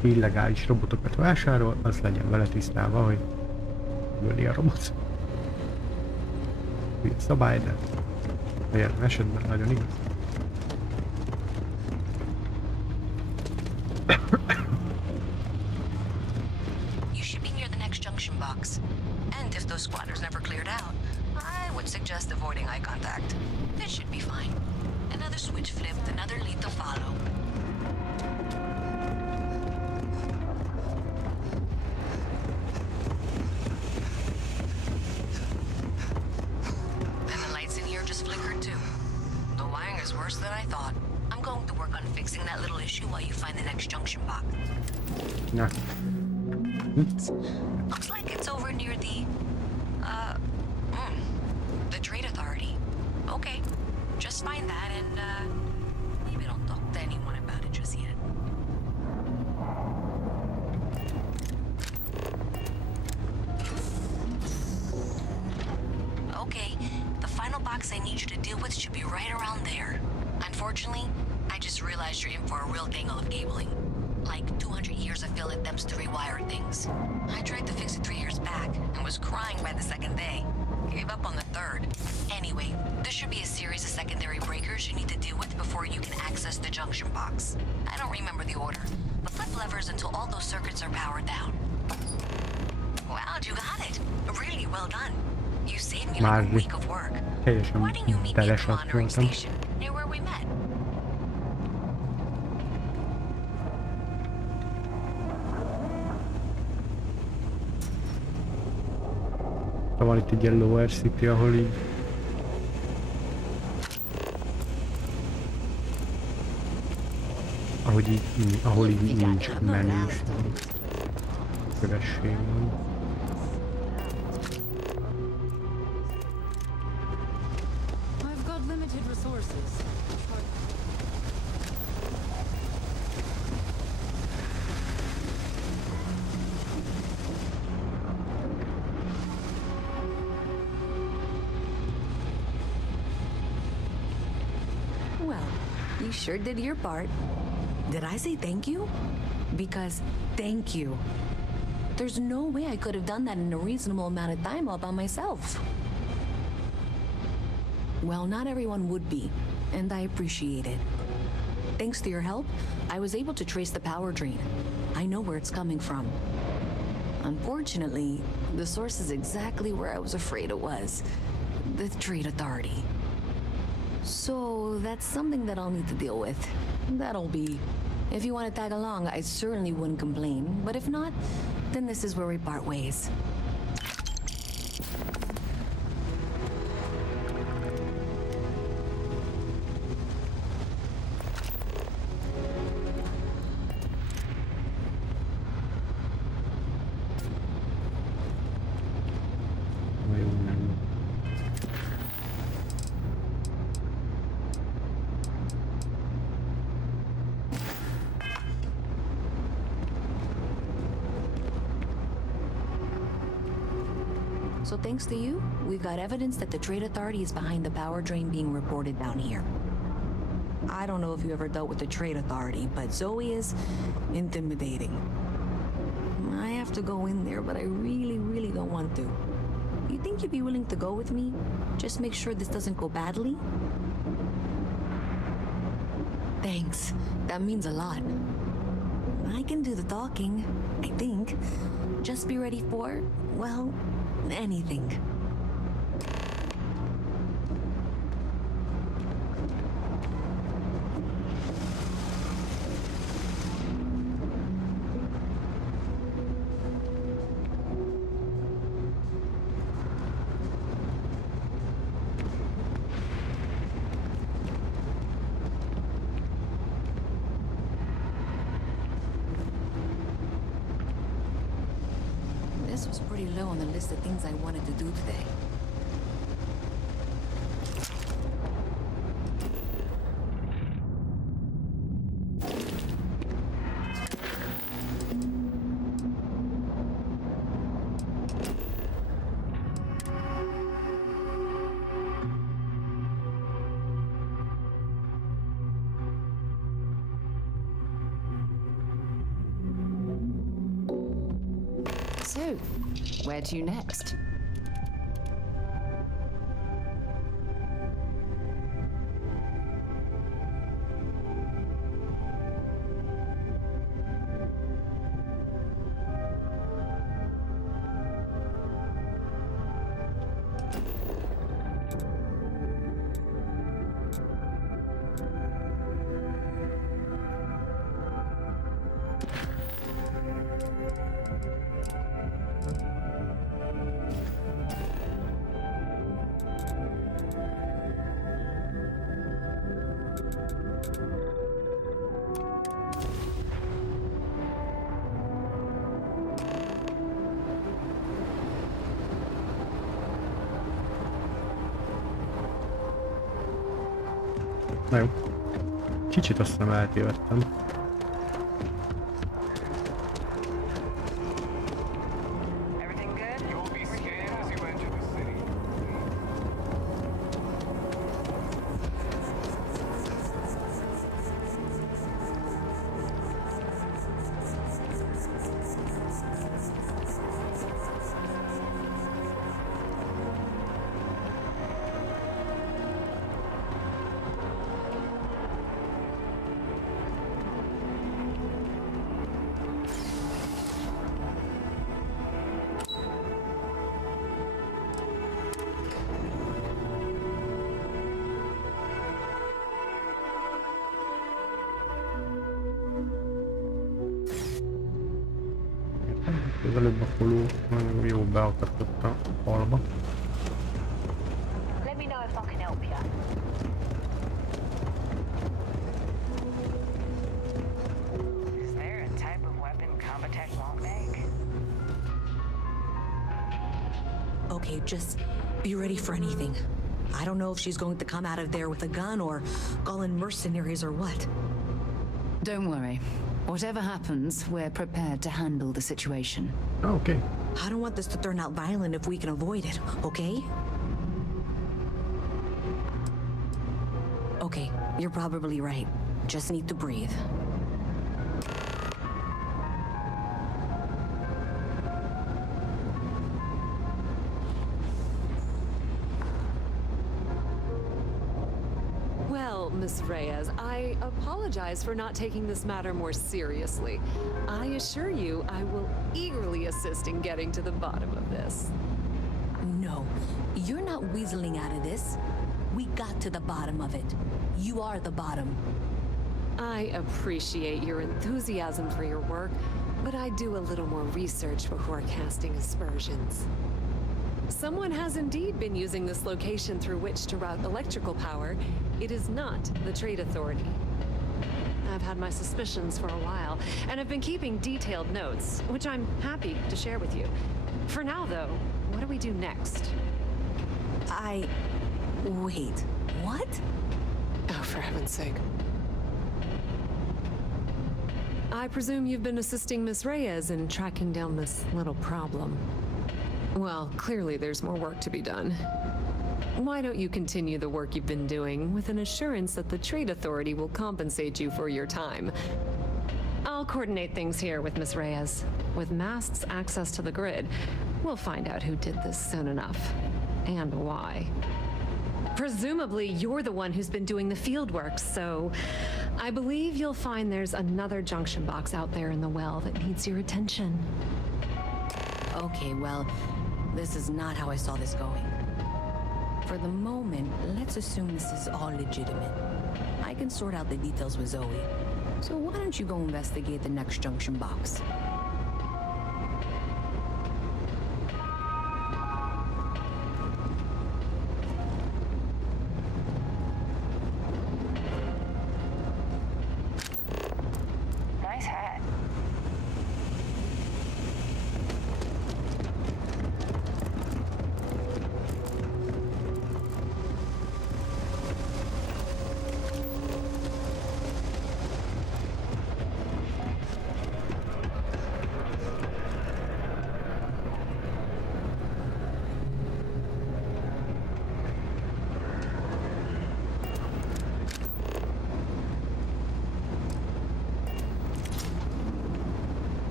Illegális robotokat vásárol, az legyen vele tisztában, hogy öli a robot. Hülye szabály, de a jelen esetben nagyon igaz. You should be near the next junction box. And if those squatters never cleared out, I would suggest avoiding eye contact. It should be fine. Another switch flipped, another lead to follow. And the lights in here just flickered too. The wiring is worse than I thought. I'm going to work on fixing that little issue while you find the next junction box. Na. Looks like it's over near the Trade Authority. Okay, just find that and, maybe don't talk to anyone about it just yet. Okay, the final box I need you to deal with should be right around there. Unfortunately, I just realized you're in for a real tangle of cabling. Like 200 years of fill attempts to rewire things. I tried to fix it 3 years back and was crying by the second day. Gave up on the third. Anyway, there should be a series of secondary breakers you need to deal with before you can access the junction box. I don't remember the order, but flip levers until all those circuits are powered down. Wow, you got it. Really well done. You saved me like a week of work. Why didn't you meet me at the monitoring station, near where we met? Van itt egy ilyen lower city, ahol így ahol így nincs menés, kövesség van. I've got limited resources. Well, you sure did your part. Did I say thank you? Because thank you. There's no way I could have done that in a reasonable amount of time all by myself. Well, not everyone would be, and I appreciate it. Thanks to your help, I was able to trace the power drain. I know where it's coming from. Unfortunately, the source is exactly where I was afraid it was. The Trade Authority. So that's something that I'll need to deal with. That'll be... If you want to tag along, I certainly wouldn't complain. But if not, then this is where we part ways. So thanks to you, we've got evidence that the Trade Authority is behind the power drain being reported down here. I don't know if you ever dealt with the Trade Authority, but Zoe is intimidating. I have to go in there, but I really don't want to. You think you'd be willing to go with me? Just make sure this doesn't go badly? Thanks. That means a lot. I can do the talking, I think. Just be ready for, well, anything. This was pretty low on the list of things I wanted to do today. So, where to next? Na jó. Kicsit azt hiszem eltévedtem. Az előbb a foló nagyon jó beakadtott a falba. Let me know if I can help you. Is there a type of weapon Combatech won't make? Okay, just be ready for anything. I don't know if she's going to come out of there with a gun or call in mercenaries or what. Don't worry. Whatever happens, we're prepared to handle the situation. Oh, okay. I don't want this to turn out violent if we can avoid it, okay? Okay, you're probably right. Just need to breathe. Miss Reyes, I apologize for not taking this matter more seriously. I assure you, I will eagerly assist in getting to the bottom of this. No, you're not weaseling out of this. We got to the bottom of it. You are the bottom. I appreciate your enthusiasm for your work, but I do a little more research before casting aspersions. Someone has indeed been using this location through which to route electrical power. It is not the Trade Authority. I've had my suspicions for a while, and have been keeping detailed notes, which I'm happy to share with you. For now, though, what do we do next? Wait, what? Oh, for heaven's sake. I presume you've been assisting Miss Reyes in tracking down this little problem. Well, clearly there's more work to be done. Why don't you continue the work you've been doing with an assurance that the Trade Authority will compensate you for your time? I'll coordinate things here with Miss Reyes. With Mast's access to the grid, we'll find out who did this soon enough. And why. Presumably, you're the one who's been doing the field work, so I believe you'll find there's another junction box out there in the well that needs your attention. Okay, well, this is not how I saw this going. For the moment, let's assume this is all legitimate. I can sort out the details with Zoe. So why don't you go investigate the next junction box? Nice hat.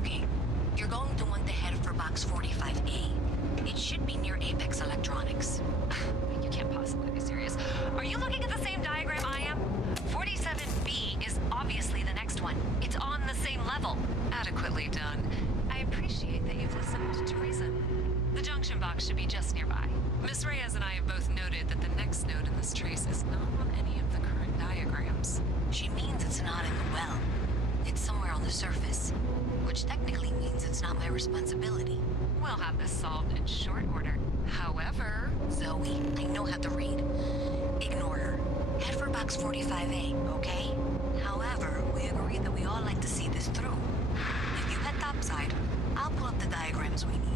Okay, you're going to want to head for box 45A. It should be near Apex Electronics. You can't possibly be serious. Are you looking at the same diagram I am? 47B is obviously the next one. It's on the same level. Adequately done. I appreciate that you've listened to reason. The junction box should be just nearby. Miss Reyes and I have both noted that the next node in this trace is not on any of the current diagrams. She means it's not in the well. It's somewhere on the surface, which technically means it's not my responsibility. We'll have this solved in short order. However... Zoe, I know how to read. Ignore her. Head for box 45A, okay? However, we agreed that we all like to see this through. If you head topside, I'll pull up the diagrams we need.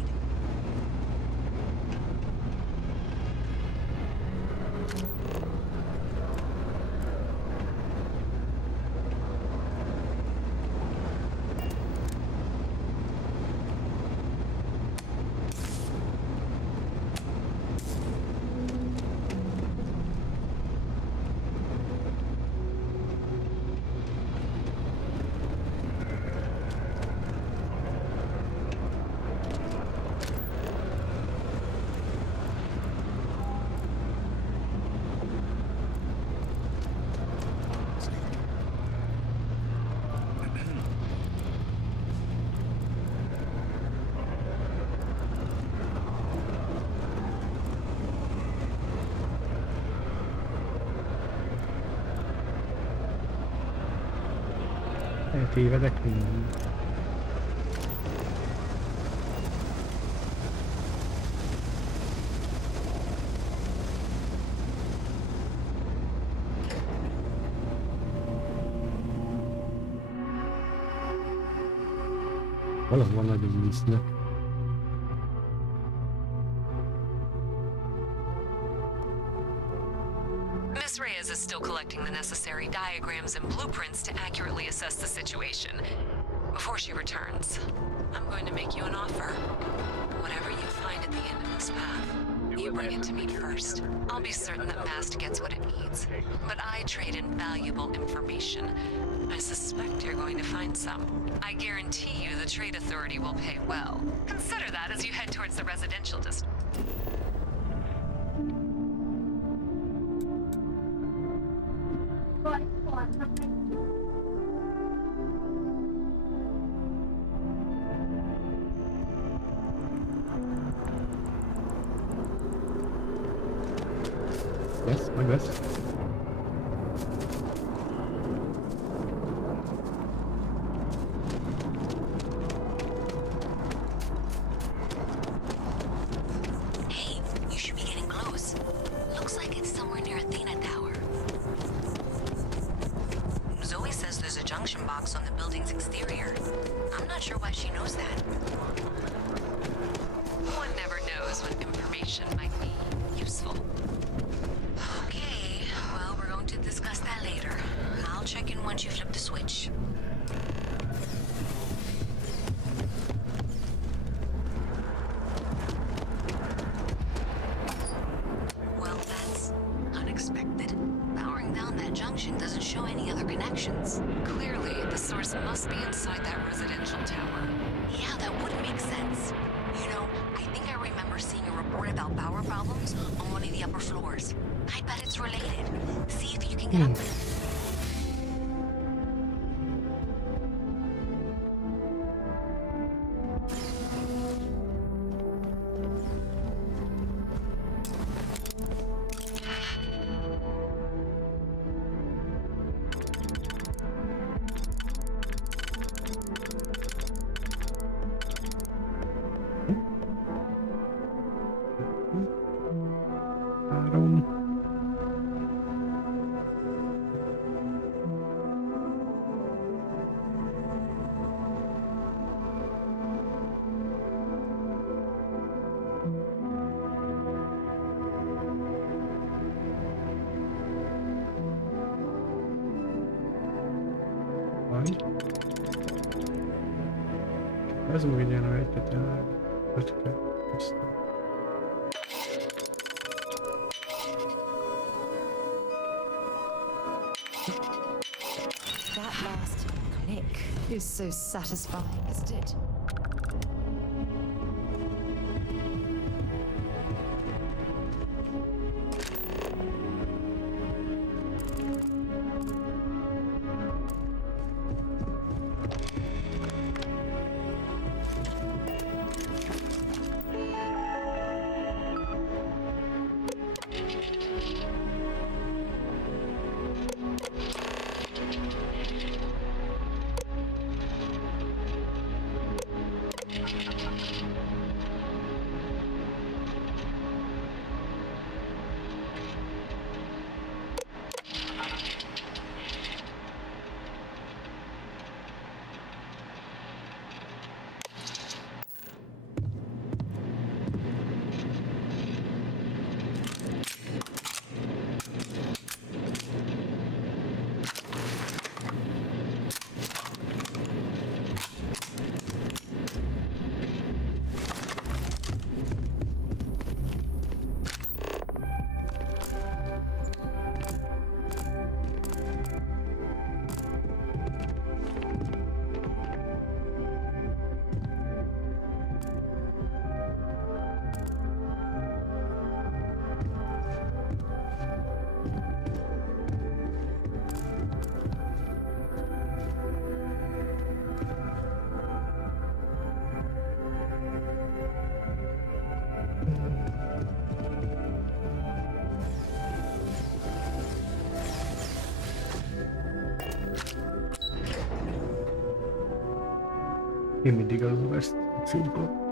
Tévedek mindig. Valahol nagyon visznek. Miss Reyes is still collecting the necessary diagrams and blueprints to accurately assess the situation. Before she returns, I'm going to make you an offer. Whatever you find at the end of this path, you bring it to me first. I'll be certain that Mast gets what it needs, but I trade in valuable information. I suspect you're going to find some. I guarantee you the Trade Authority will pay well. Consider that as you head towards the residential district. Yes, my best. Hey, you should be getting close. Looks like it's somewhere near Athena Tower. Zoe says there's a junction box on the building's exterior. I'm not sure why she knows that. One never knows what information might be useful. Okay, well, we're going to discuss that later. I'll check in once you flip the switch. Well, that's unexpected. Powering down that junction doesn't show any other connections. Clearly, the source must be inside that residential tower. Yeah, that would make sense. You know, I think I remember seeing a report about power problems on one of the upper floors. I bet it's related. See if you can get up there. Lازم regenerate the That last click. is so satisfying, isn't it? Én mindig aludom ezt szimpla.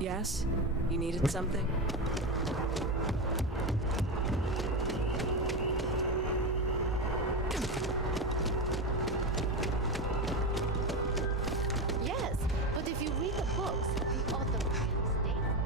Yes? You needed something? Yes, but if you read the books, the author really states.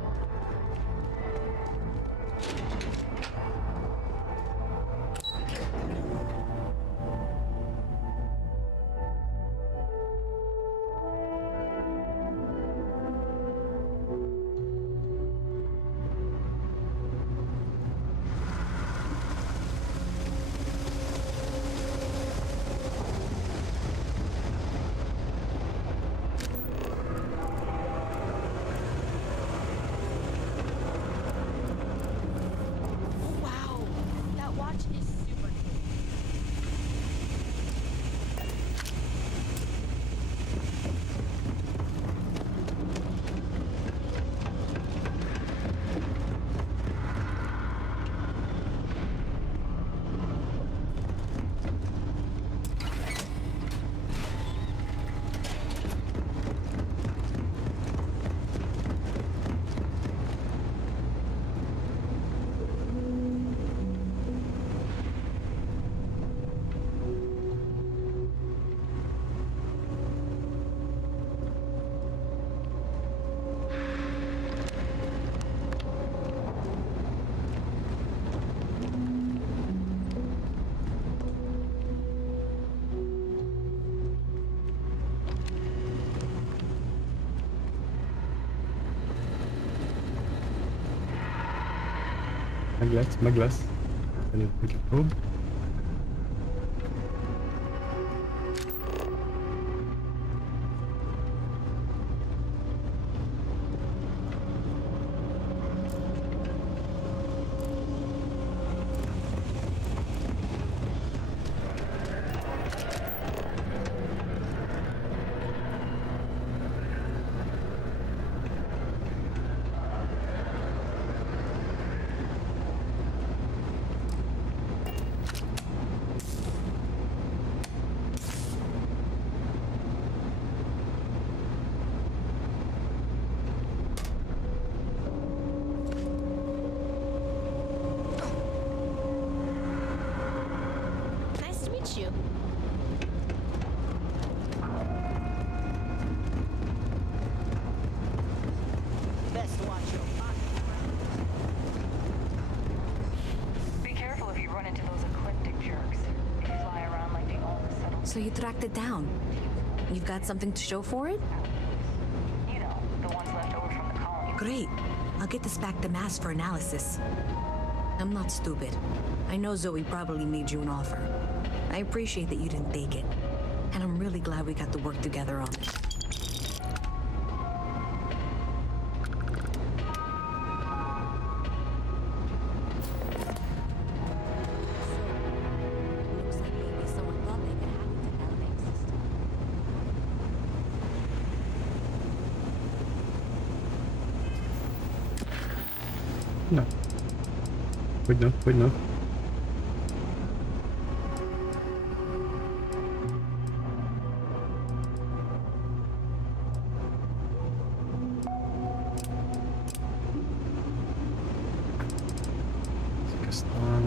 Meg lesz. Előbb-utóbb. So you tracked it down. You've got something to show for it? You know, the ones left over from the colony. Great. I'll get this back to Mass for analysis. I'm not stupid. I know Zoe probably made you an offer. I appreciate that you didn't take it. And I'm really glad we got to work together on it. Na. Hogyne. Aztán...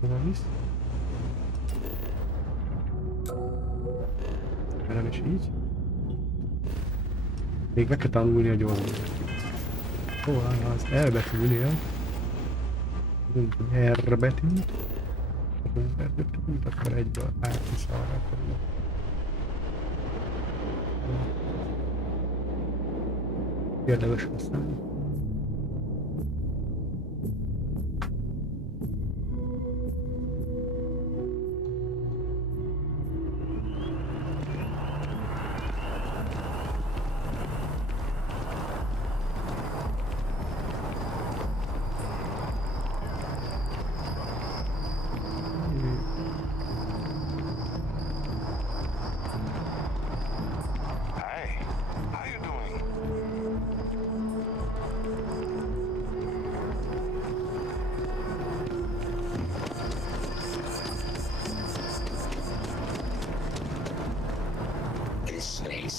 Szóval visz. Nem is így. Még meg kell tanulni a gyorsbetűt. Az R betűnél. R betűt. Akkor egyből átvisz arra. Érdemes használni.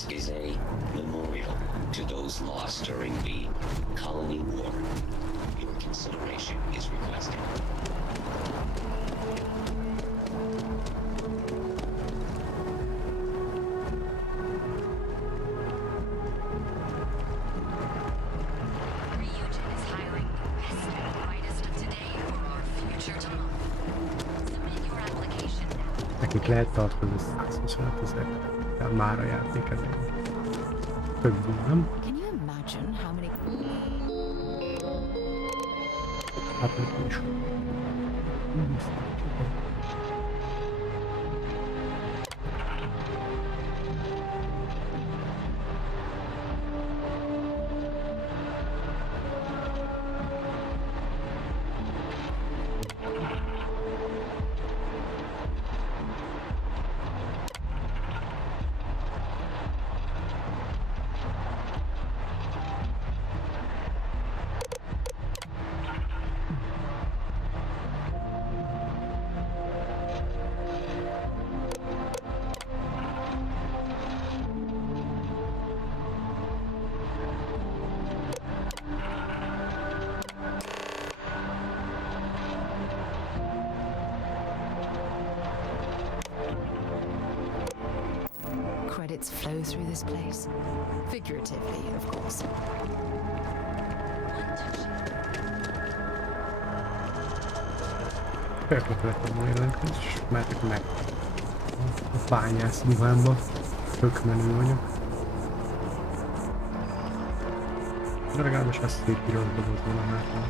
Is a memorial to those lost during the colony war. Your consideration is requested. Ryujin is hiring the best and brightest of today for our future tomorrow. Submit your application now. Nekik lehet tartozni, szóval ezek. Már a játék ezek. Több, nem? Can you imagine how many... Application. Credits flow through this place. Figuratively, of course. Felkötletem a jelentést, és mehetek meg a bányász ruhámba. Tök menő vagyok. De legalábbis azt szép piros dobozban a hátra.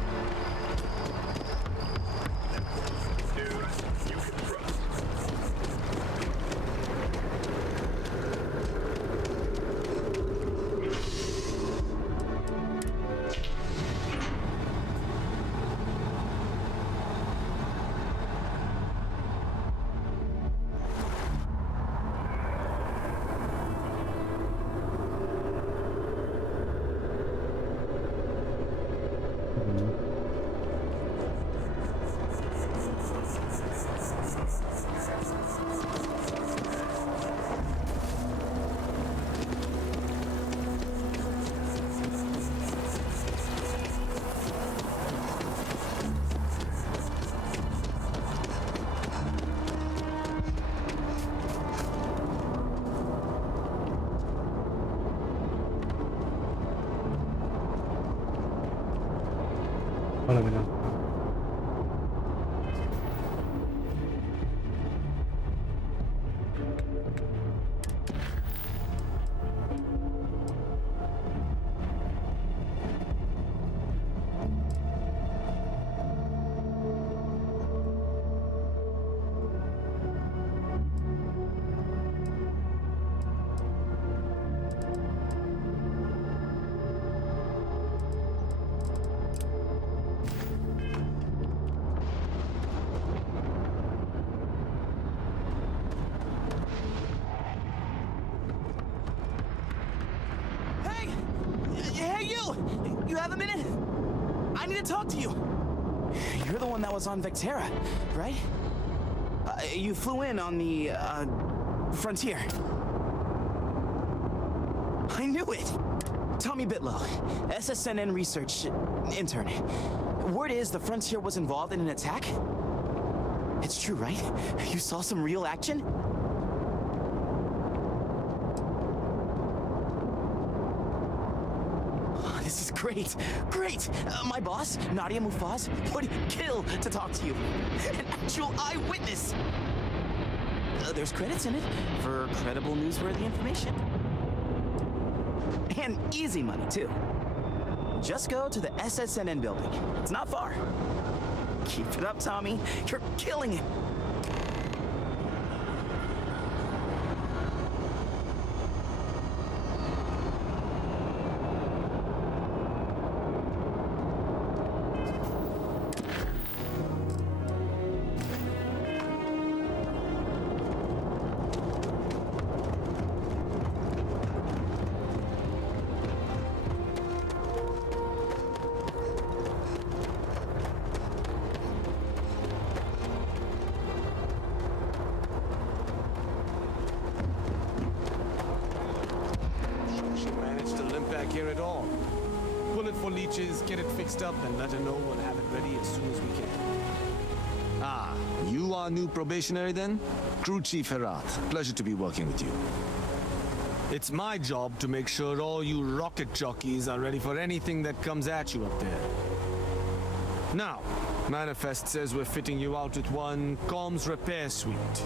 Valami nem. You have a minute? I need to talk to you. You're the one that was on Vectera, right? You flew in on the, Frontier. I knew it! Tommy Bitlow, SSNN research intern. Word is the Frontier was involved in an attack? It's true, right? You saw some real action? This is great, great! My boss, Nadia Mufaz, would kill to talk to you. An actual eyewitness! There's credits in it for credible, newsworthy information. And easy money, too. Just go to the SSNN building. It's not far. Keep it up, Tommy. You're killing it. Here at all. Pull it for leeches, get it fixed up, and let her know we'll have it ready as soon as we can. Ah, you are new probationary then? Crew Chief Herat. Pleasure to be working with you. It's my job to make sure all you rocket jockeys are ready for anything that comes at you up there. Now, Manifest says we're fitting you out with one comms repair suite.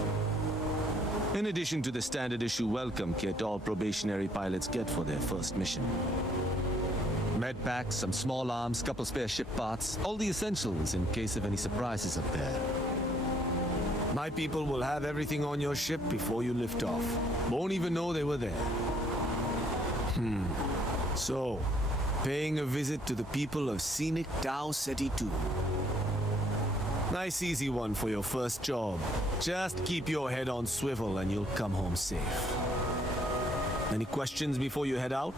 In addition to the standard issue welcome kit all probationary pilots get for their first mission. Med packs, some small arms, couple spare ship parts, all the essentials in case of any surprises up there. My people will have everything on your ship before you lift off. Won't even know they were there. So, paying a visit to the people of scenic Tau Ceti 2. Nice easy one for your first job. Just keep your head on swivel and you'll come home safe. Any questions before you head out?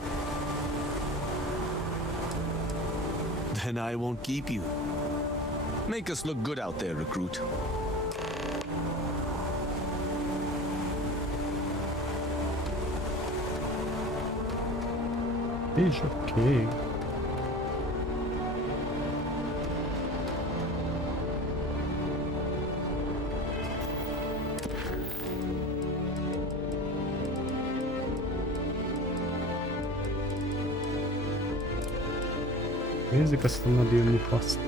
Then I won't keep you. Make us look good out there, recruit. És oké. Nézzük azt a Nadia Mufast.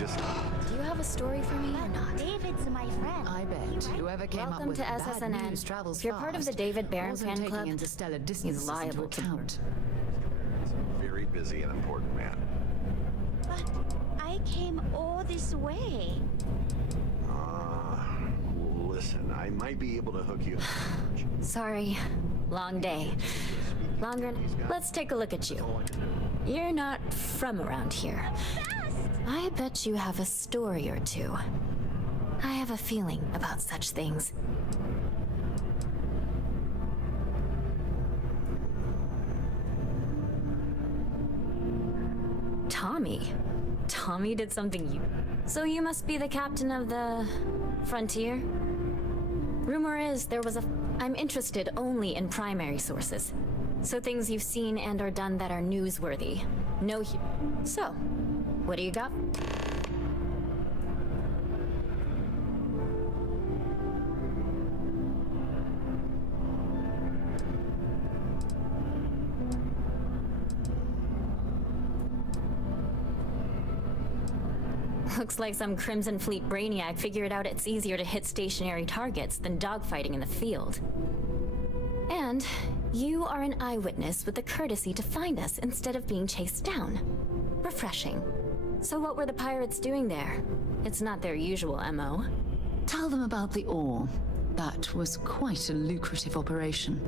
just... Do you have a story for me or not? David's my friend. I bet whoever came up Welcome with to bad SSNN. news travels If you're part of the fast, David Barron wasn't fan taking club, interstellar he's distances liable into to. account. Very busy and important man. But I came all this way. Listen, I might be able to hook you. Sorry. Long day. Longer. Let's take a look at you. You're not from around here. I bet you have a story or two. I have a feeling about such things. Tommy? Tommy did something you... So you must be the captain of the... Frontier? Rumor is there was a... I'm interested only in primary sources. So things you've seen and or done that are newsworthy. No So, what do you got? Looks like some Crimson Fleet brainiac figured out it's easier to hit stationary targets than dogfighting in the field. And you are an eyewitness with the courtesy to find us instead of being chased down. Refreshing. So what were the pirates doing there? It's not their usual MO. Tell them about the ore. That was quite a lucrative operation.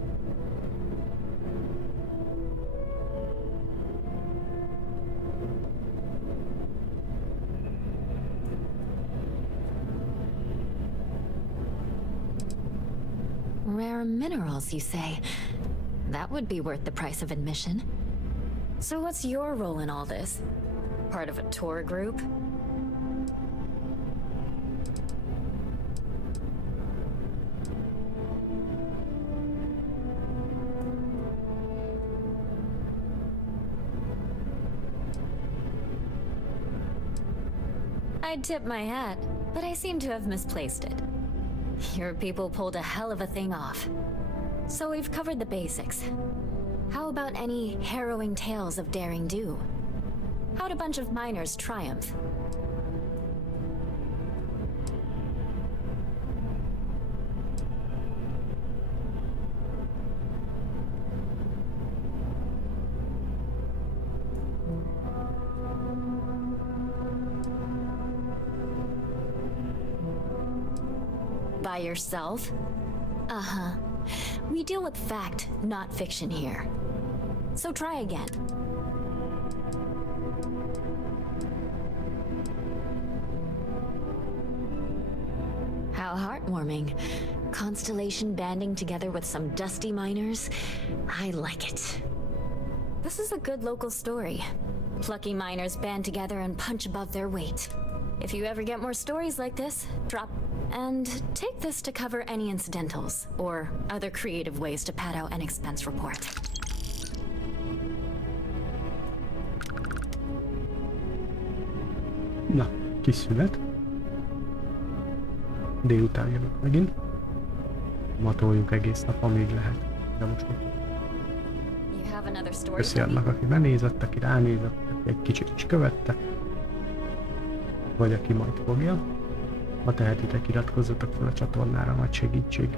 Rare minerals, you say? That would be worth the price of admission. So what's your role in all this? Part of a tour group? I'd tip my hat, but I seem to have misplaced it. Your people pulled a hell of a thing off. So we've covered the basics. How about any harrowing tales of daring do? How'd a bunch of miners triumph? By yourself? Uh-huh. We deal with fact, not fiction here. So try again. How heartwarming. Constellation banding together with some dusty miners. I like it. This is a good local story. Plucky miners band together and punch above their weight. If you ever get more stories like this, drop... And take this to cover any incidentals, or other creative ways to pad out an expense report. Na, kis szünet. Délután jövök megint. Matoljuk egész nap, amíg lehet. De most köszi annak, aki benézett, aki ránézett, aki egy kicsit is követte. Vagy aki majd fogja. Ha tehetitek, iratkozzatok fel a csatornára, nagy segítség.